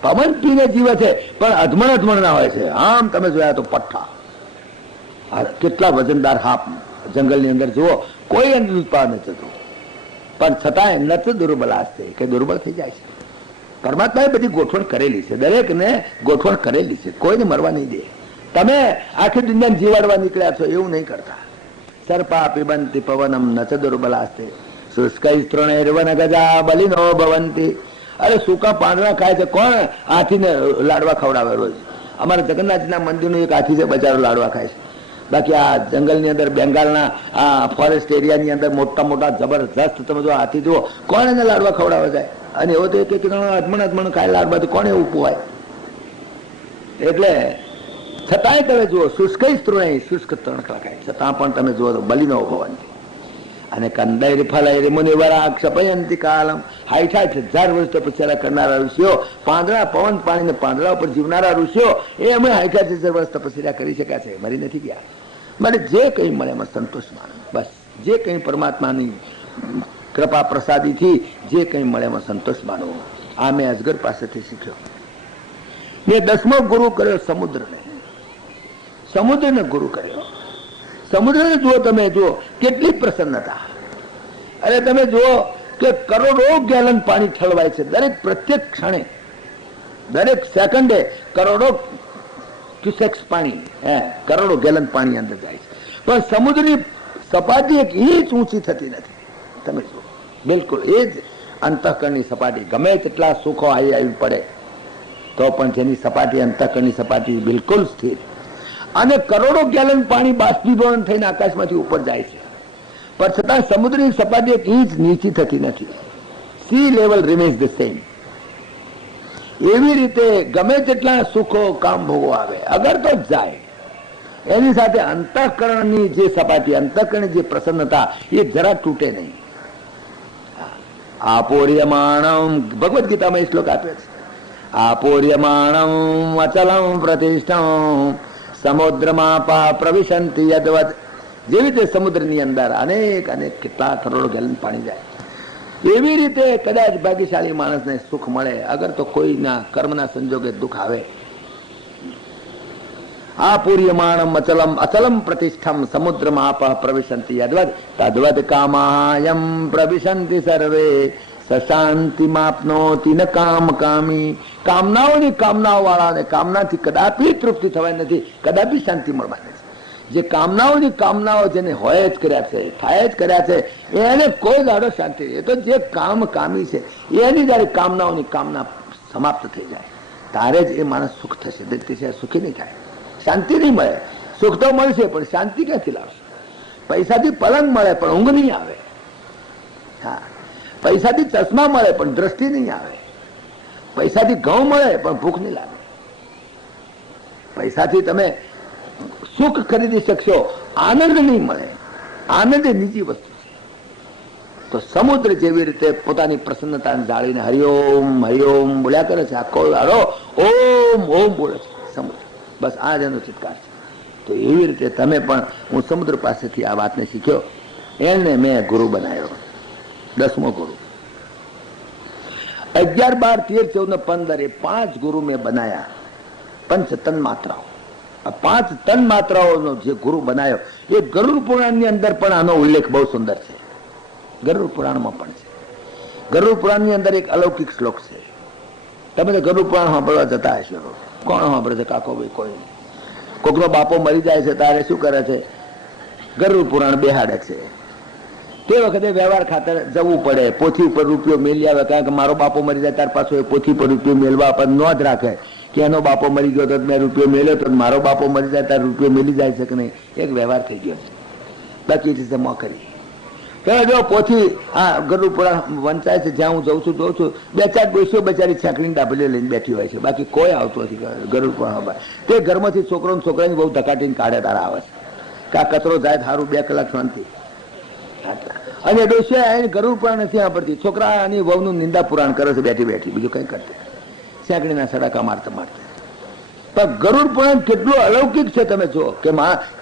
પવન પીને જીવે છે, પણ અધમણ ના હોય છે. આમ તમે જોયા તો પઠ્ઠા, કેટલા વજનદાર હાપ જંગલની અંદર જુઓ, કોઈ અંદર દૂધ પાવા નથી જતું, પણ છતાંય નથી દુર્બલાસ્તે કે દુર્બળ થઈ જાય છે. પરમાત્માએ બધી ગોઠવણ કરેલી છે, દરેકને ગોઠવણ કરેલી છે, કોઈને મરવા નહીં દે. તમે આખી દુનિયાને જીવાડવા નીકળ્યા છો એવું નહીં કરતા. સર્પા પિબંતિ પવનમ ન ચ દુર્બલાસ્તે શુષ્કૈ તૃણૈર્વન ગજા બલિનો ભવંતિ. અરે સૂકા પાંદડા ખાય છે કોણ? હાથીને લાડવા ખવડાવે રોજ. અમારા જગન્નાથજીના મંદિરનું એક હાથી છે, બચારો લાડવા ખાય છે. બાકી આ જંગલની અંદર બેંગાલના આ ફોરેસ્ટ એરિયાની અંદર મોટા મોટા જબરજસ્ત તમે જો હાથી જુઓ, કોણ એને લાડવા ખવડાવે જાય? અને એવો તો એક અજમણ ખાય લાડવા, તો કોણ એવું પોવાય? એટલે છતાંય તમે જુઓ શુષ્કૈ તૃણૈ, શુષ્ક તૃણ ખાય છતાં પણ તમે જુઓ તો બલિનો ભવંતિ. અને કંદૈર ફલૈર મુનિવરા ક્ષપયંતિ કાલમ. 60,000 વર્ષ તપસ્યા કરનારા ઋષિઓ, પાંદડા પવન પાણીને પાંદડા ઉપર જીવનારા ઋષિઓ, એ અમે 60,000 વર્ષ તપસ્યા કરી શક્યા છે, મરી નથી ગયા. મને જે કંઈ મળે એમાં સંતોષ માનો, બસ. જે કંઈ પરમાત્માની કૃપા પ્રસાદીથી જે કંઈ મળે એમાં સંતોષ માનવો. આ મેં અજગર પાસેથી શીખ્યો. મેં 10મો ગુરુ કર્યો સમુદ્રને. સમુદ્રને ગુરુ કર્યો. સમુદ્રને જુઓ, તમે જુઓ કેટલી પ્રસન્નતા. અરે તમે જુઓ કે કરોડો ગેલન પાણી ઠલવાય છે દરેક પ્રત્યેક ક્ષણે, દરેક સેકન્ડે કરોડો ક્યુસેક્સ પાણી, કરોડો ગેલન પાણી અંદર જાય છે, પણ સમુદ્રની સપાટી એક ઇંચ ઊંચી થતી નથી. તમે જુઓ, બિલકુલ એ જ અંતઃકરણની સપાટી. ગમે તેટલા સુખો આવી પડે તો પણ જેની સપાટી, અંતઃકરણની સપાટી બિલકુલ સ્થિર. અને કરોડો ગેલન પાણી બાષ્પીભવન થઈને આકાશમાંથી ઉપર જાય છે, પણ છતાં સમુદ્રની સપાટી એક ઇંચ નીચી થતી નથી. Sea level remains the same. એવી રીતે ગમે તેટલા સુખો કામ ભોગો આવે, અગર તો જાય, એની સાથે અંતઃકરણની જે સપાટી, અંતઃકરણની જે પ્રસન્નતા એ જરા તૂટે નહીં. આપોર્યમાણમ, ભગવદ્ ગીતામાં એ શ્લોક આપ્યો છે. આપોર્યમાણમ અચલમ પ્રતિષ્ઠમ સમુદ્રમાં પ્રવિશંતિ યદવત, જેવી રીતે સમુદ્રની અંદર અનેક અનેક કેટલા કરોડો ગેલન પાણી જાય, એવી રીતે કદાચ ભાગ્યશાળી માણસને સુખ મળે અગર તો કોઈના કર્મના સંજોગે દુઃખ આવે. આપૂર્યમાણમ અચલમ અચલમ પ્રતિષ્ઠમ સમુદ્રમાપ પ્રવિશંતિ યદવદ તદ્વદ કામાયમ પ્રવિશંતિ સર્વે શાંતિ માપનોતિ ન કામ કામી. કામનાઓની કામનાઓ વાળાને કામનાથી કદાપી તૃપ્તિ થવાય નથી, કદાપી શાંતિ મળવાની નથી. જે કામનાઓની કામનાઓ જેને હોય જ કર્યા છે, થાય જ કર્યા છે, એને કોઈ દાડો શાંતિ. એ તો જે કામ કામી છે એની જયારે કામનાઓની કામના સમાપ્ત થઈ જાય ત્યારે જ એ માણસ સુખ થશે. દૈત્ય સુખી નહીં થાય, શાંતિ નહીં મળે. સુખ તો મળશે પણ શાંતિ ક્યાંથી લાવશે? પૈસાથી પલંગ મળે પણ ઊંઘ નહીં આવે. હા, પૈસાથી ચશ્મા મળે પણ દ્રષ્ટિ નહીં આવે. પૈસાથી ઘઉં મળે પણ ભૂખ નહીં લાગે. પૈસાથી તમે સુખ ખરીદી શકશો, આનંદ નહીં મળે. આનંદ એ નીચી વસ્તુ છે. તો સમુદ્ર જેવી રીતે પોતાની પ્રસન્નતાને જાળવીને હરિઓમ હરિઓમ બોલ્યા કરે છે, આખો દાડો ઓમ ઓમ બોલે છે સમુદ્ર. બસ આ જ એનો ચિત્કાર છે. તો એવી રીતે તમે પણ, હું સમુદ્ર પાસેથી આ વાતને શીખ્યો, એને મેં ગુરુ બનાવ્યો, 10મો ગુરુ. 11, 12, 13, 14, 15 એ 5 ગુરુ મેં બનાયા. પંચ તન માત્રાઓ, આ 5 તન માત્રાઓનો જે ગુરુ બનાવ્યો એ ગરુડ પુરાણની અંદર પણ આનો ઉલ્લેખ બહુ સુંદર છે. ગરુડ પુરાણમાં પણ છે. ગરુડ પુરાણની અંદર એક અલૌકિક શ્લોક છે. તમે તો ગરુડ પુરાણ સાંભળવા જતા હશો. કોણ સાંભળે છે? કાકો ભાઈ કોઈ નહીં. કોકનો બાપો મરી જાય છે તારે શું કરે છે? ગરુડ પુરાણ બેહાડે છે. તે વખતે વ્યવહાર ખાતર જવું પડે, પોથી ઉપર રૂપિયો મેલી આવે. કારણ કે મારો બાપો મરી જાય ત્યાર પાછો એ પોથી પર રૂપિયો મેળવા પર નોંધ રાખે કે એનો બાપો મરી ગયો તો મેં રૂપિયો મેલ્યો, તો મારો બાપો મરી જાય ત્યારે રૂપિયો મેલી જાય છે કે નહીં. એક વ્યવહાર થઈ ગયો છે. બાકી રીતે મોકલી પેલા જો પોથી આ ગરુડ પુરાણ વંચાય છે. જ્યાં હું જઉં છું જોઉં છું 2-4 ડોસીઓ બચારી છાકરીની ડાબલીઓ લઈને બેઠી હોય છે, બાકી કોઈ આવતું નથી ગરુડ પુરાણ. તે ઘરમાંથી છોકરો છોકરાની બહુ ધકાટીને કાઢે તારા આવે છે કે આ કચરો જાય સારું 2 કલાક શાંતિ. અને ડોશિયા ગરુડ પુરાણ નથી સાંભળતી. છોકરા અને વહુનું નિંદા પુરાણ કરે છે બેઠી બેઠી, બીજું કઈ કરતી સેંકડીના સડાકા મારતા મારતા. પણ ગરુડ પુરાણ કેટલું અલૌકિક છે તમે જો કે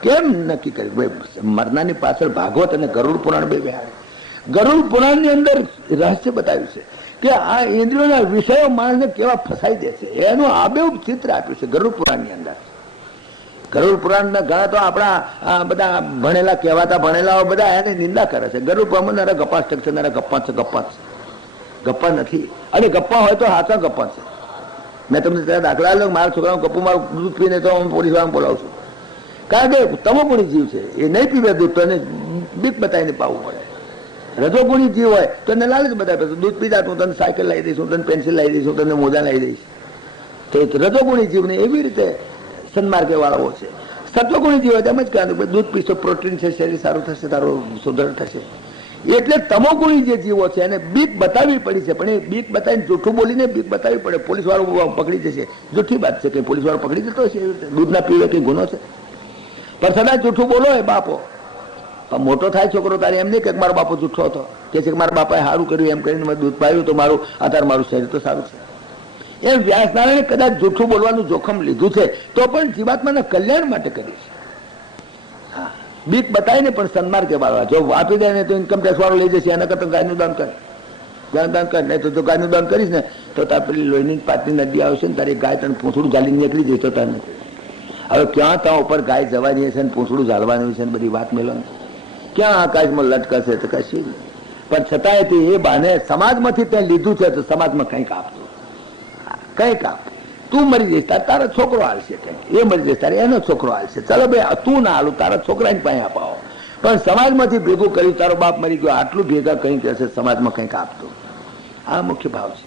કેમ નક્કી કર્યું? મરનાની પાછળ ભાગવત અને ગરુડ પુરાણ બે બેહાડે. ગરુડ પુરાણની અંદર રહસ્ય બતાવ્યું છે કે આ ઇન્દ્રિયોના વિષયો માણસને કેવા ફસાઈ દે છે, એનું આબેહૂબ ચિત્ર આપ્યું છે ગરુડ પુરાણની અંદર. ગરુડ પુરાણના ઘણા તો આપણા બધા ભણેલા કહેવાતા ભણેલાઓ બધા એને નિંદા કરે છે. ગરુડ પુરાણ ગપ્પા સ્ટ્રક્ચર ગપ્પા છે. ગપ્પા નથી. અને ગપ્પા હોય તો હાથા ગપ્પા છે. મેં તમને ત્યાં દાખલા લો, મારા છોકરાનું ગપ્પું મારું દૂધ પીને તો હું પોલીસ વાળાને બોલાવું છું. કારણ કે તમોગુણી જીવ છે, એ નહીં પીવે દૂધ તો એને બીક બતાવીને પાવું પડે. રજોગુણી જીવ હોય તો એને લાલચ બતાવે, દૂધ પીધા હું તને સાયકલ લાવી દઈશ, હું તને પેન્સિલ લાવી દઈશ, હું તને મોજા લાવી દઈશ. તો રજોગુણી જીવને એવી રીતે સન્માર્ગે વાળવો છે. સત્વગુણી જીવ હોય એમ જ કહેવાનું દૂધ પીશો પ્રોટીન છે, શરીર સારું થશે, તારું સુધાર થશે. એટલે તમોગુણી જે જીવો છે એને બીક બતાવવી પડી છે, પણ એ બીક બતાવીને જૂઠું બોલીને બીક બતાવવી પડે. પોલીસ વાળો પકડી જશે, જૂઠી વાત છે કે પોલીસ વાળો પકડી જતો હશે. દૂધ ના પીવે કઈ ગુનો છે? પણ સદા જૂઠું બોલો એ બાપો. મોટો થાય છોકરો તારે એમ નહીં કે મારો બાપો જૂઠો હતો, કે છે કે મારા બાપાએ સારું કર્યું એમ કરીને દૂધ પાયું તો મારું અત્યારે મારું શરીર તો સારું છે. એમ વ્યાસનારાયણે કદાચ જૂઠું બોલવાનું જોખમ લીધું છે તો પણ જીવાત્માના કલ્યાણ માટે કર્યું છે. હા, બીક બતાવીને પણ સન્માર્ગે વાળવા. જો આપી દે ને તો ઇન્કમ ટેક્સ વાળો લઈ જશે, એના કરતા ગાયનું દાન કર, ગાયનું દાન કર. નહીં તો જો ગાયનું દાન કરીશ ને તો તાર પેલી લોહીની પાતની નદી આવશે ને તારી ગાય તને પૂંછડું ઝાલીને નીકળી જઈશ તો તને. હવે ક્યાં ત્યાં ઉપર ગાય જવાની હશે ને પૂંછડું ઝાલવાનું છે ને બધી વાત મેળવવાની, ક્યાં આકાશમાં લટકશે તો કશું નહીં. પણ છતાંય તે એ બાને સમાજમાંથી ત્યાં લીધું છે તો સમાજમાં કંઈક આપતું, કંઈક આપ. તું મરી જઈશ તારે તારો છોકરો હાલશે, એ મરી જઈશ તારે એનો છોકરો હાલશે. ચાલો ભાઈ તું ના હાલું, તારા છોકરાને પાસે અપાવો. પણ સમાજમાંથી ભેગું કર્યું, તારો બાપ મરી ગયો આટલું ભેગા કંઈક હશે સમાજમાં કંઈક આપતું. આ મુખ્ય ભાવ છે.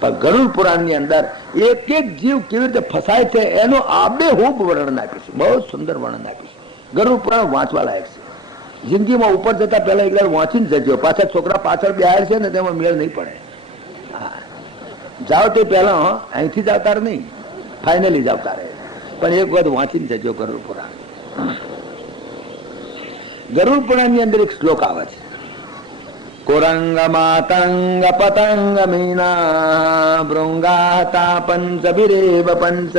પણ ગરુડ પુરાણની અંદર એક એક જીવ કેવી રીતે ફસાય છે એનું આબેહૂબ વર્ણન આપ્યું છે. બહુ સુંદર વર્ણન આપ્યું છે. ગરુડ પુરાણ વાંચવા લાયક છે. જિંદગીમાં ઉપર જતા પહેલા એકવાર વાંચીને જજો. પાછળ છોકરા પાછળ બેહાર છે ને તેમાં મેળ નહીં પડે. જાઓ તો પહેલા અહીંથી જ આવતા નહીં, ફાઇનલી જ આવતા રહે. પણ એક વખત વાંચીને જજો ગરુડ પુરાણ. ગરુડ પુરાણ ની અંદર એક શ્લોક આવે છે, કોરંગ માતંગ પતંગ મીના ભૃંગાતા પંચ બિરેવ પંચ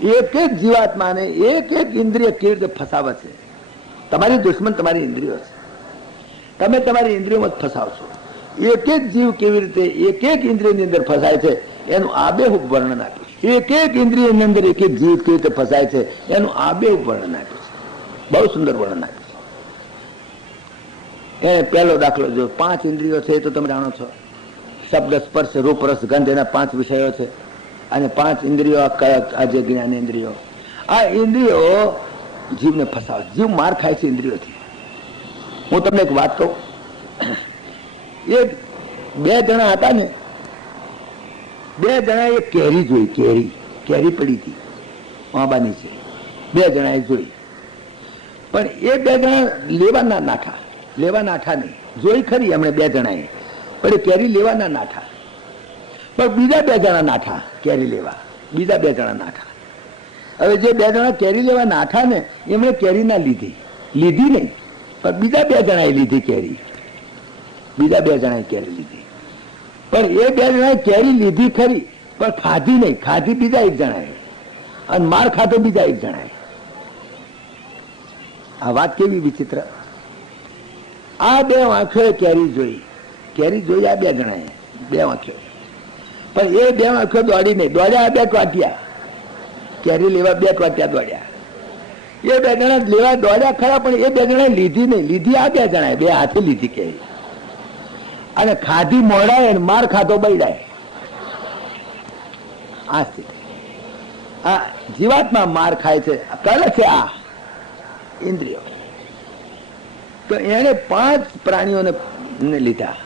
એક એક જીવાત્માને એક એક ઇન્દ્રિય કેવી રીતે ફસાવે છે. તમારી દુશ્મન તમારી ઇન્દ્રિયો છે. તમે તમારી ઇન્દ્રિયોમાં જ ફસાવશો. એક એક જીવ કેવી રીતે એક એક ઇન્દ્રિયની અંદર ફસાય છે એનું આબેહૂબ વર્ણન આપ્યું છે. એક એક ઇન્દ્રિયની અંદર એક એક જીવ કેવી રીતે ફસાય છે એનું આબેહૂબ વર્ણન આપ્યું છે. બહુ સુંદર વર્ણન આપ્યું છે. એને પહેલો દાખલો જો 5 ઇન્દ્રિયો છે એ તો તમે જાણો છો. શબ્દ, સ્પર્શ, રૂપ, રસ, ગંધ એના 5 વિષયો છે. અને 5 ઇન્દ્રિયો આ જે જ્ઞાન ઇન્દ્રિયો, આ ઇન્દ્રિયો જીવને ફસાવે. જીવ માર ખાય છે ઇન્દ્રિયોથી. હું તમને એક વાત કહું. એક 2 જણા હતા ને, 2 જણાએ કેરી જોઈ. કેરી પડી હતી આંબાની છે. 2 જણાએ જોઈ, પણ એ 2 જણા લેવાના નાઠા નહીં. જોઈ ખરી એમણે 2 જણાએ, પણ એ કેરી લેવાના નાઠા. પણ બીજા 2 જણા નાઠા કેરી લેવા. બીજા 2 જણા નાઠા. હવે જે 2 જણા કેરી લેવા નાઠા ને એમણે કેરી ના લીધી નહીં, પણ બીજા 2 જણાએ લીધી કેરી. બીજા 2 જણાએ કેરી લીધી, પણ એ 2 જણાએ કેરી લીધી ખરી, પણ ખાધી નહીં. ખાધી બીજા 1 જણાએ અને માર ખાધો બીજા 1 જણાએ. આ વાત કેવી વિચિત્ર. આ 2 વાંખોએ કેરી જોઈ આ 2 જણાએ 2 વાંખો, પણ એ 2 વાંખો દોડી નહીં. દોડ્યા 2 વાટ્યા કેરી લેવા, 2 વાટ્યા દોડ્યા. એ 2 જણા લેવા દોડ્યા ખરા, પણ એ 2 જણાએ લીધી નહીં. લીધી આ 2 જણાએ 2 હાથે લીધી કેરી, અને ખાધી મોડાય અને માર ખાધો બૈડાય. આ સ્થિતિ. આ જીવાતમાં માર ખાય છે કરે છે આ ઇન્દ્રિયો. તો એને 5 પ્રાણીઓને લીધા.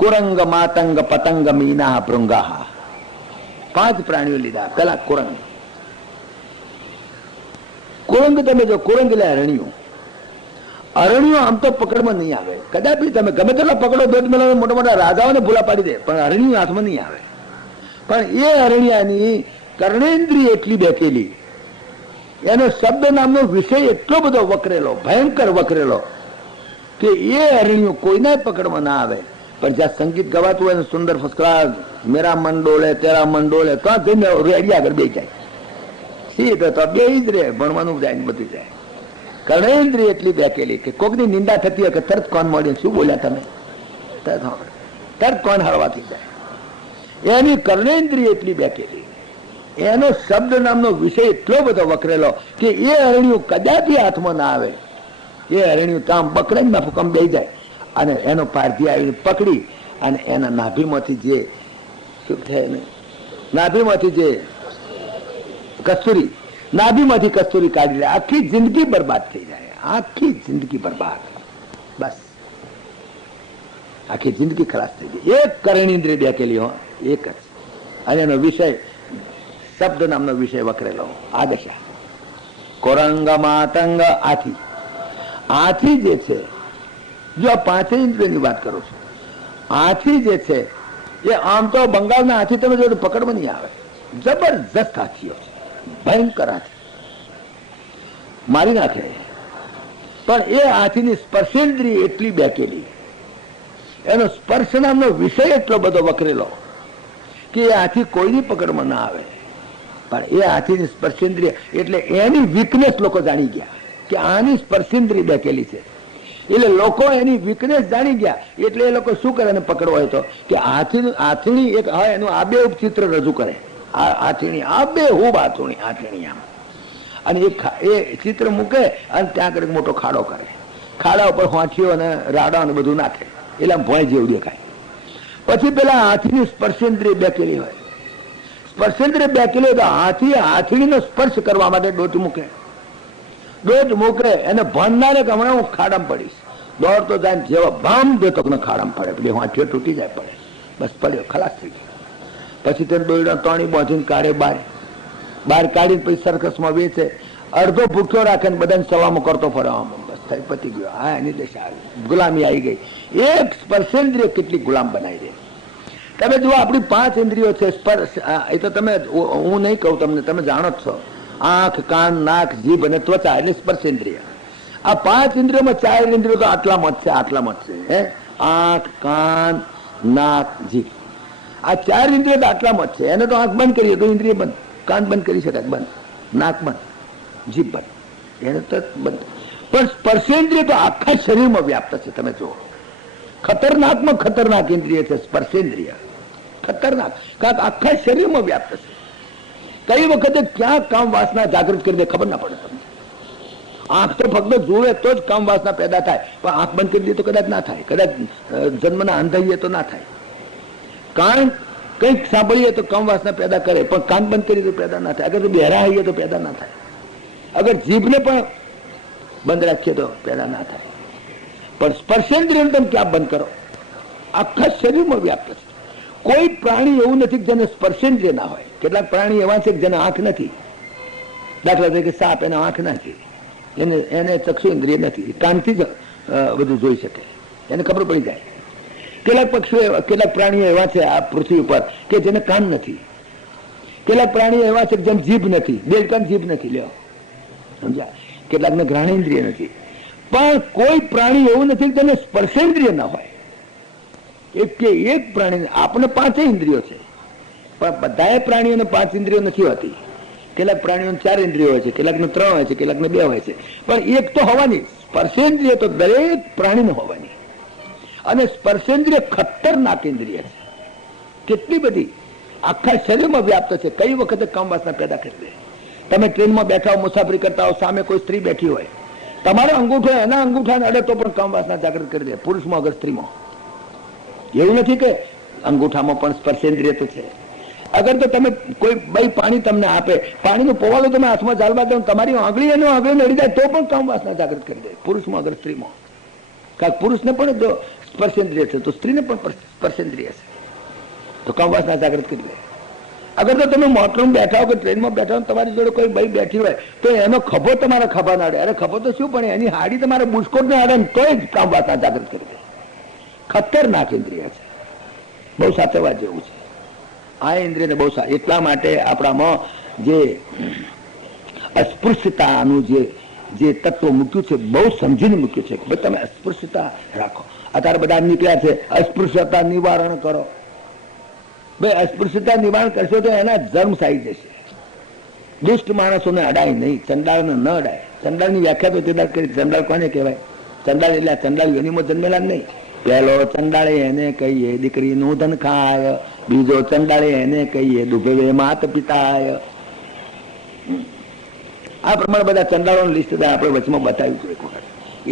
કુરંગ, માતંગ, પતંગ, મીના, ભૃંગા. 5 પ્રાણીઓ લીધા. પેલા કુરંગ. તમે જો કુરંગ એટલે અરણ્યો આમ તો પકડમાં નહીં આવે. કદાપી તમે ગમે તેટલા પકડો દોઢ મેળો મોટા મોટા રાજાઓને ભૂલા પાડી દે, પણ અરણ્યું હાથમાં નહીં આવે. પણ એ અરણ્યાની કર્ણેન્દ્રિય એટલી બેઠેલી, એનો શબ્દ નામનો વિષય એટલો બધો વકરેલો, ભયંકર વકરેલો, કે એ અરણ્યું કોઈના પકડમાં ના આવે. પણ જ્યાં સંગીત ગવાતું હોય ને સુંદર ફસકલાસ, મેરા મન ડોલે તેરા મન ડોલે, તો જઈને રેડી આગળ બે જાય. સીધો તો બે જ રે, ભણવાનું જાય ને બધું જાય. કર્ણેન્દ્રિય એટલી બેકેલી કે કોકની નિંદા થતી હોય કે તરત કોણ મળ્યું, શું બોલ્યા તમે, તરત કોણ હળવાથી જાય. એની કર્ણેન્દ્રિય એટલી બેકેલી, એનો શબ્દ નામનો વિષય એટલો બધો વકરેલો કે એ અરણ્યું કદાપી હાથમાં ના આવે. એ અરણ્યું કામ બકરાઈ માં ફૂકમ બે જાય અને એનો પારધી આવીને પકડી અને એના નાભીમાંથી જે શું થાય ને, નાભીમાંથી જે કસ્તુરી, નાભીમાંથી કસ્તુરી કાઢી લે. આખી જિંદગી બરબાદ થઈ જાય. આખી જિંદગી બરબાદ. બસ આખી જિંદગી ખલાસ થઈ ગઈ. એક કર્ણેન્દ્રિય બેકેલી હો, એક જ. અને એનો વિષય શબ્દ નામનો વિષય વકરેલો. આ દશા. કોરંગ, માતંગ, આથી. આથી જે છે, જો આ 5 ઇન્દ્રિયોની વાત કરું છું, આથી જે છે એ આમ તો બંગાળના હાથી તમે જો પકડવા નહીં આવે. જબરજસ્ત હાથીઓ છે, ભયંકર હાથી, મારી નાખે. પણ એ હાથીની સ્પર્શેન્દ્રિય એટલી બેકેલી, એનો સ્પર્શ નામનો વિષય એટલો બધો વકરેલો કે એ હાથી કોઈની પકડમાં ના આવે. પણ એ હાથીની સ્પર્શેન્દ્રિય એટલે એની વીકનેસ લોકો જાણી ગયા કે આની સ્પર્શેન્દ્રિય બેકેલી છે. એટલે લોકો એની વીકનેસ જાણી ગયા. એટલે એ લોકો શું કરે, પકડવા હોય તો કે હાથીની એક હા એનું આબેહૂબ ચિત્ર રજૂ કરે. હાથીની આબેહૂબ હાથીની આમ, અને એ ચિત્ર મૂકે અને ત્યાં આગળ મોટો ખાડો કરે. ખાડા ઉપર હોંઠીઓ અને રાડા અને બધું નાખે, એટલે આમ ભોંય જેવું દેખાય. પછી પેલા હાથીની સ્પર્શેન્દ્રિય બેકેલી હોય. સ્પર્શેન્દ્રિય બેકેલી તો હાથીનો સ્પર્શ કરવા માટે દોટ મૂકે. એને ભણનારે કે હમણાં હું ખાડામાં પડીશ, દોડતો જાય જેવા ભામ દેતો ખાડામાં પડે, પેલી હાથીઓ તૂટી જાય, પડે, બસ પડ્યો, ખલાસ થઈ ગયો. પછી તેને દોયડા તણી બાંધીને કાઢે બહાર કાઢીને પછી સર્કસમાં વેચે. અડધો ભૂખ્યો રાખે ને બધાને સવામાં કરતો ફરે. બસ થઈ પતી ગયો. હા, એની દશા આવી, ગુલામી આવી ગઈ. એક સ્પર્શેન્દ્રિય કેટલી ગુલામ બનાવી દે. તમે જુઓ, આપણી 5 ઇન્દ્રિયો છે. સ્પર્શ એ તો તમે, હું નહીં કહું તમને, તમે જાણો જ છો. આંખ, કાન, નાક, જીભ અને ત્વચા એટલે સ્પર્શેન્દ્રિય. આ 5 ઇન્દ્રિયોમાં 4 ઇન્દ્રિયો તો આટલામાં જ છે. હે, આંખ, કાન, નાક, જીભ, આ 4 ઇન્દ્રિયો તો આટલામાં જ છે. એને તો આંખ બંધ કરીએ તો ઇન્દ્રિય બંધ. કાન બંધ કરી શકાય, બંધ, નાક બંધ, જીભ બંધ, એને તો બંધ. પણ સ્પર્શેન્દ્રિય તો આખા શરીરમાં વ્યાપ્ત છે. તમે જુઓ, ખતરનાકમાં ખતરનાક ઇન્દ્રિય છે સ્પર્શેન્દ્રિય, ખતરનાક, કારણ આખા શરીરમાં વ્યાપ્ત છે. કઈ વખતે ક્યાં કામ વાસના જાગૃત કરી દે ખબર ના પડે તમને. આંખ તો ફક્ત જોવે તો જ કામ વાસના પેદા થાય, પણ આંખ બંધ કરી દે તો કદાચ ના થાય, કદાચ જન્મના અંધાઈએ તો ના થાય. કાન કંઈક સાંભળીએ તો કામ વાસના પેદા કરે, પણ કાન બંધ કરી તો પેદા ના થાય. અગર તો બહેરા આવીએ તો પેદા ના થાય. અગર જીભને પણ બંધ રાખીએ તો પેદા ના થાય. પણ સ્પર્શેન્દ્રિયને તમે ક્યાં બંધ કરો? આખા શરીરમાં વ્યાપ્ત છે. કોઈ પ્રાણી એવું નથી જેને સ્પર્શેન્દ્રિય ના હોય. કેટલાક પ્રાણી એવા છે કે જેને આંખ નથી. દાખલા તરીકે સાપ, એને આંખ નથી, એને ચક્ષુ ઇન્દ્રિય નથી, કાનથી જ બધું જોઈ શકે, એને ખબર પડી જાય. કેટલાક પક્ષીઓ, કેટલાક પ્રાણીઓ એવા છે આ પૃથ્વી ઉપર કે જેને કાન નથી. કેટલાક પ્રાણીઓ એવા છે કે જેને જીભ નથી, બે કાન જીભ નથી, લ્યો સમજ્યા. કેટલાકને ઘ્રાણેન્દ્રિય નથી. પણ કોઈ પ્રાણી એવું નથી કે જેને સ્પર્શેન્દ્રિય ના હોય. એક પ્રાણી, આપણે 5 ઇન્દ્રિયો છે, પણ બધા પ્રાણીઓને 5 ઇન્દ્રિયો નથી હોતી. કેટલાક પ્રાણીઓને 4 ઇન્દ્રિયો હોય છે, કેટલાકને 3 હોય છે, કેટલાકને 2 હોય છે, પણ એક તો હોવાની. સ્પર્શેન્દ્રિય તો દરેક પ્રાણીને હોવાની. અને સ્પર્શેન્દ્રિય ખતરનાક ઇન્દ્રિય છે. કેટલી બધી આખા શરીરમાં વ્યાપ્ત છે. કઈ વખતે કામ વાસના પેદા કરી દે. તમે ટ્રેનમાં બેઠા હો, મુસાફરી કરતા હો, સામે કોઈ સ્ત્રી બેઠી હોય, તમારો અંગૂઠો એના અંગૂઠાને અડે તો પણ કામ વાસના જાગૃત કરી દે, પુરુષમાં અગર સ્ત્રીમાં. એવું નથી કે અંગૂઠામાં પણ સ્પર્શેન્દ્રિય તો છે. અગર તો તમે કોઈ ભાઈ પાણી તમને આપે, પાણીનું પોવાલું તમે હાથમાં ચાલવા દો, તમારી આંગળી એનો આંગળી નડી જાય તો પણ કામ વાસના જાગૃત કરી દે, પુરુષમાં અગર સ્ત્રીમાં. કારણ પુરુષને પણ જો સ્પર્શેન્દ્રિય છે તો સ્ત્રીને પણ સ્પર્શેન્દ્રિય છે, તો કામ વાસના જાગૃત કરી દે. અગર તો તમે મોટરમાં બેઠા હો કે ટ્રેનમાં બેઠા હો, તમારી જોડે કોઈ ભાઈ બેઠી હોય તો એનો ખભો તમારા ખભા ના અડે. અરે ખભો તો શું, પણ એની હાડી તમારે બુસ્કોટ ને અડે તો જ કામ વાસના જાગૃત કરી દે. ખતરનાક ઇન્દ્રિય છે, બહુ સાચવવા જેવું છે આ ઇન્દ્રિયને, બહુ સારું. એટલા માટે આપણામાં જે અસ્પૃશ્યતાનું જે તત્વ મૂક્યું છે, બહુ સમજીને મૂક્યું છે. ભાઈ તમે અસ્પૃશ્યતા રાખો. અત્યારે બધા નીકળ્યા છે અસ્પૃશ્યતા નિવારણ કરો. ભાઈ અસ્પૃશ્યતા નિવારણ કરશો તો એના જન્મ થઈ જશે. દુષ્ટ માણસોને અડાય નહીં, ચંડાળને ન અડાય. ચંડાળની વ્યાખ્યા તો ચંડાળ કરી. ચંડાળ કોને કહેવાય? ચંડાળ એટલે ચંડાળ યોનિમાં જન્મેલા નહીં. પહેલો ચંડાળે એને કહીએ દીકરીનું ધન ખાય, બીજો ચંડાળે એને કહીએ દુભવે માત પિતાય. આ પ્રમાણે બધા ચંડાળોની લિસ્ટ આપણે વચમાં બતાવ્યું છે એક વખત.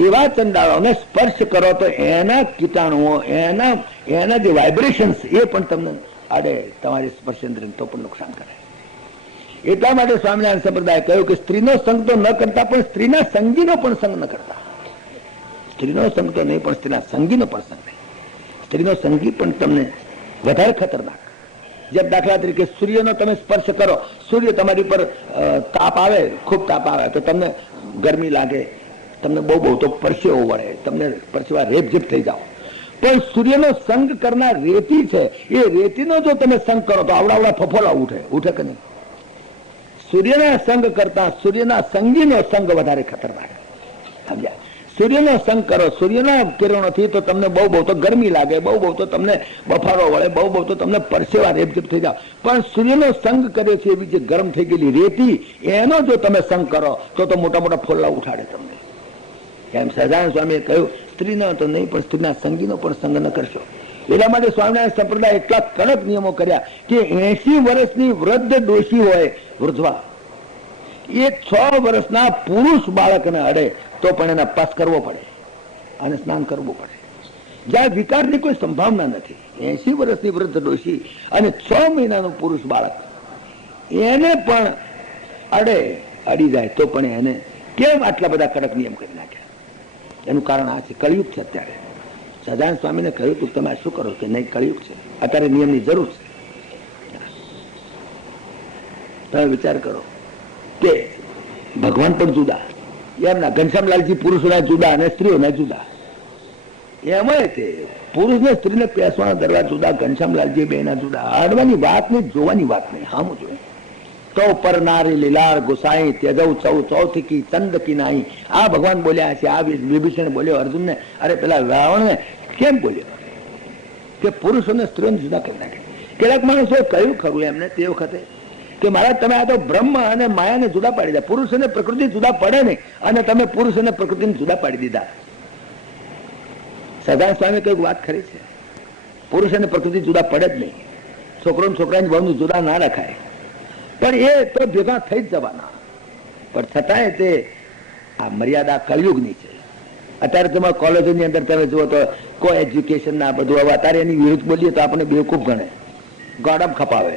એવા ચંડાળોને સ્પર્શ કરો તો એના કીટાણુઓ, એના જે વાઇબ્રેશન્સ એ પણ તમને અડે, તમારી સ્પર્શેન્દ્રિયને તો પણ નુકસાન કરે. એટલા માટે સ્વામિનારાયણ સંપ્રદાય કહ્યું કે સ્ત્રીનો સંગ તો ન કરતા, પણ સ્ત્રીના સંગીનો પણ સંગ ન કરતા. સ્ત્રીનો સંગ તો નહીં, પણ સ્ત્રીના સંગીનો પણ સંગ નહીં. સ્ત્રીનો સંગી પણ તમને વધારે ખતરનાક. જેમ દાખલા તરીકે સૂર્યનો તમે સ્પર્શ કરો, સૂર્ય તમારી પર તાપ આવે, ખૂબ તાપ આવે તો તમને ગરમી લાગે, તમને બહુ તો પરસેવો વળે, તમને પરસેવા રેપઝેપ થઈ જાઓ. પણ સૂર્યનો સંગ કરનાર રેતી છે, એ રેતીનો જો તમે સંગ કરો તો આવડા ફફોલા ઉઠે કે નહીં? સૂર્યના સંગ કરતા સૂર્યના સંગીનો સંગ વધારે ખતરનાક. સમજ્યા? સૂર્યનો સંગ કરો, સૂર્યના કિરણોથી તો તમને બહુ તો ગરમી લાગે, બહુ તો તમને બફારો વળે, બહુ તો તમને પરસેવા રેપઝેપ થઈ જાવ. પણ સૂર્યનો સંગ કરે છે એવી જે ગરમ થઈ ગયેલી રેતી, એનો જો તમે સંગ કરો તો મોટા ફોલ્લા ઉઠાડે તમને. એમ સહજાનંદ સ્વામીએ કહ્યું, સ્ત્રીનો તો નહીં, પણ સ્ત્રીના સંગીનો પણ સંગ ન કરશો. એટલા માટે સ્વામિનારાયણ સંપ્રદાય એટલા કડક નિયમો કર્યા કે 80 વર્ષની વૃદ્ધ ડોશી હોય, વૃદ્ધવા, એ 6 વર્ષના પુરુષ બાળકને અડે તો પણ એને પાસ કરવો પડે અને સ્નાન કરવું પડે. જ્યાં વિકારની કોઈ સંભાવના નથી, 80 વર્ષની વૃદ્ધ ડોશી અને 6 મહિનાનું પુરુષ બાળક, એને પણ અડી જાય તો પણ એને કેમ આટલા બધા કડક નિયમ કરી નાખ્યા? એનું કારણ આ છે, કળિયુગ છે અત્યારે. સહજાનંદ સ્વામીને કહ્યું તું તમે શું કરો? કે નહીં, કળિયુગ છે, અત્યારે નિયમની જરૂર છે. તમે વિચાર કરો કે ભગવાન પણ જુદા, એમના ઘનશ્યામલાલજી પુરુષોના જુદા અને સ્ત્રીઓના જુદા. એમાં તે પુરુષ ને સ્ત્રીને પેસવાના દરવાજા જુદા, ઘનશ્યામલાલજી બેના જુદા. આડવાની વાત નહીં, જોવાની વાત નહીં, હામું જોઈએ. તો પર નારી લીલાર ગુસાઈ તેજવ ચૌથી કી ચંદ કી નાઈ. આ ભગવાન બોલ્યા છે. આ વિભીષણ બોલ્યો અર્જુનને, અરે પેલા રાવણને કેમ બોલ્યો કે પુરુષોને સ્ત્રીઓને જુદા કરી નાખે? કેટલાક માણસો કહ્યું ખરું એમને તે વખતે કે મારા તમે આ તો બ્રહ્મ અને માયાને જુદા પાડી દીધા, પુરુષ અને પ્રકૃતિ જુદા પડે નહીં, અને તમે પુરુષ અને પ્રકૃતિને જુદા પાડી દીધા. સદાનંદ સ્વામી કઈક વાત ખરી છે, પુરુષ અને પ્રકૃતિ જુદા પડે જ નહીં, છોકરો છોકરાની બહુ જુદા ના રખાય, પણ એ તો ભેગા થઈ જ જવાના. પણ છતાંય તે આ મર્યાદા કલયુગની છે. અત્યારે તમારા કોલેજોની અંદર તમે જુઓ તો કો એજ્યુકેશન ના બધું, હવે અત્યારે એની વિરુદ્ધ બોલીએ તો આપણે બેવકૂફ ગણે, ગોડમ ખપાવે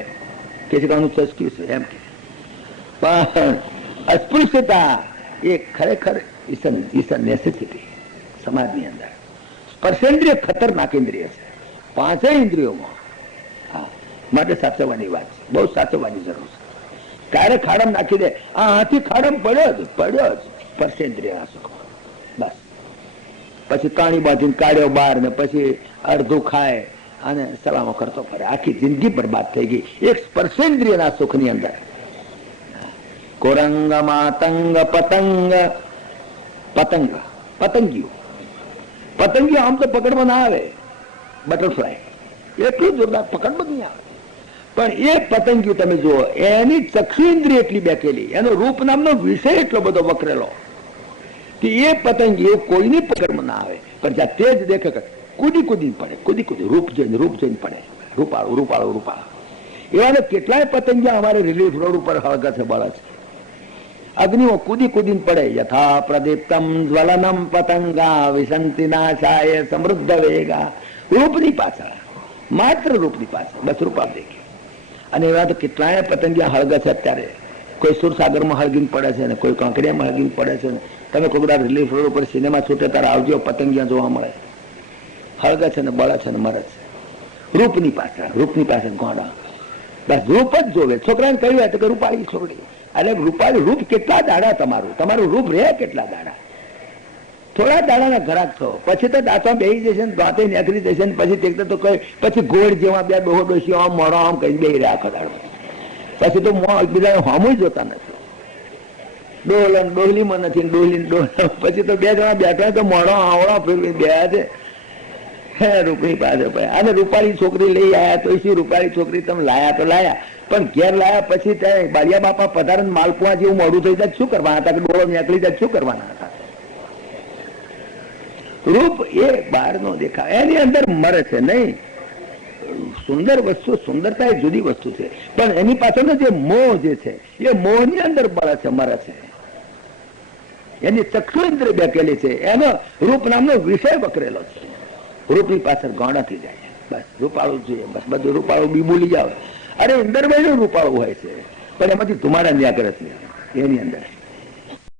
કે છે કે આનું ચસ્ક્યું છે એમ કે. પણ અસ્પૃશ્યતા એ ખરેખર ઇસ નેસેસિટી સમાજની અંદર. સ્પર્શેન્દ્રિય ખતરનાક ઇન્દ્રિય છે, પાંચેય ઇન્દ્રિયોમાં. હા, માટે સાચવવાની વાત છે, બહુ સાચવવાની જરૂર છે. ક્યારે ખાડમ નાખી દે, આ હાથી ખાડમ પડ્યો જ સ્પર્શેન્દ્રિય સુખમાં, બસ. પછી કાણી બાંધીને કાઢ્યો બહાર ને પછી અડધું ખાય અને સલામો કરતો ફરે, આખી જિંદગી બરબાદ થઈ ગઈ એક સ્પર્શેન્દ્રિયના સુખની અંદર. કોરંગ માતંગ પતંગ, પતંગિયો આમ તો પકડવા ના આવે, બટરફ્લાય એટલું જોરદાર પકડવા નહીં આવે, પણ એ પતંગિયું તમે જુઓ, એની ચક્ષુઇન્દ્રિય એટલી બેકેલી, એનો રૂપ નામનો વિષય એટલો બધો વકરેલો કે એ પતંગિયો કોઈની પકડમાં ના આવે, પણ જ્યાં તે જ દેખે કૂદીને પડે, રૂપ જોઈને પડે, રૂપાળું. એવા કેટલાય પતંગિયા અમારે રિલીફ રોડ ઉપર હળગા છે, બળે છે. અગ્નિઓ કૂદીને પડે. યથા પ્રદીપ્તમ જ્વલનમ પતંગા વિસંતિ નાશાય સમૃદ્ધ વેગા. રૂપની પાછળ, માત્ર રૂપની પાછળ, બસ રૂપાળ દેખે. અને એવા તો કેટલાય પતંગિયા હળગા છે અત્યારે. કોઈ સુરસાગરમાં હળગીને પડે છે ને કોઈ કાંકરિયામાં હળગીને પડે છે ને. તમે કોઈ બધા રિલીફ રોડ ઉપર સિનેમા છૂટે ત્યારે આવજો, પતંગિયા જોવા મળે, હળગે છે ને બળે છે ને મરે છે. રૂપની પાછળ ગોડા, બસ રૂપ જ જોવે. છોકરાને કહ્યું હોય તો કે રૂપાળી છોકરી, અરે રૂપાળી રૂપ કેટલા દાડા, તમારું રૂપ રહે કેટલા દાડા? થોડા દાડાના ઘરાક છો, પછી તો દાંતો બેસી જશે ને દાંતે નીકળી જશે ને પછી તો પછી ઘોડ જેવા બે ડોહો ડોસી આમ મોડો આમ કઈ બેસી રહ્યા આખો દાડો, પછી તો એકબીજાને હોમું જોતા નથી. ડોહલીમાં નથી, પછી તો બે જણા બેઠા તો મોડો આવડો ફેરવી બે છે રૂપની પાસે. અને રૂપાળી છોકરી લઈ આવ્યા તો શું, રૂપાળી છોકરી તમે લાયા તો લાયા, પણ ઘેર લાયા પછી ત્યાં બાળિયા બાપા પધારે માલપુઆ જેવું મોડું થઈ જાય શું કરવાના હતા, કે ડોળો નીકળી જાય શું કરવાના હતા? રૂપ એ બહાર નો દેખાય, એની અંદર મરે છે નહીં. સુંદર વસ્તુ, સુંદરતા એ જુદી વસ્તુ છે, પણ એની પાછળનો જે મોહ જે છે એ મોહની અંદર બળે છે, મરે છે. એની ચક્ષુઇન્દ્રિય બેકેલી છે, એનો રૂપ નામનો વિષય વકરેલો છે. રૂપની પાછળ ગોણા થઈ જાય, બસ રૂપાળું જોઈએ, બસ બધું રૂપાળું બી બોલી જાવ. અરે અંદર રૂપાળું હોય છે, પણ એમાંથી તમારા ન્યા કરે છે એની અંદર.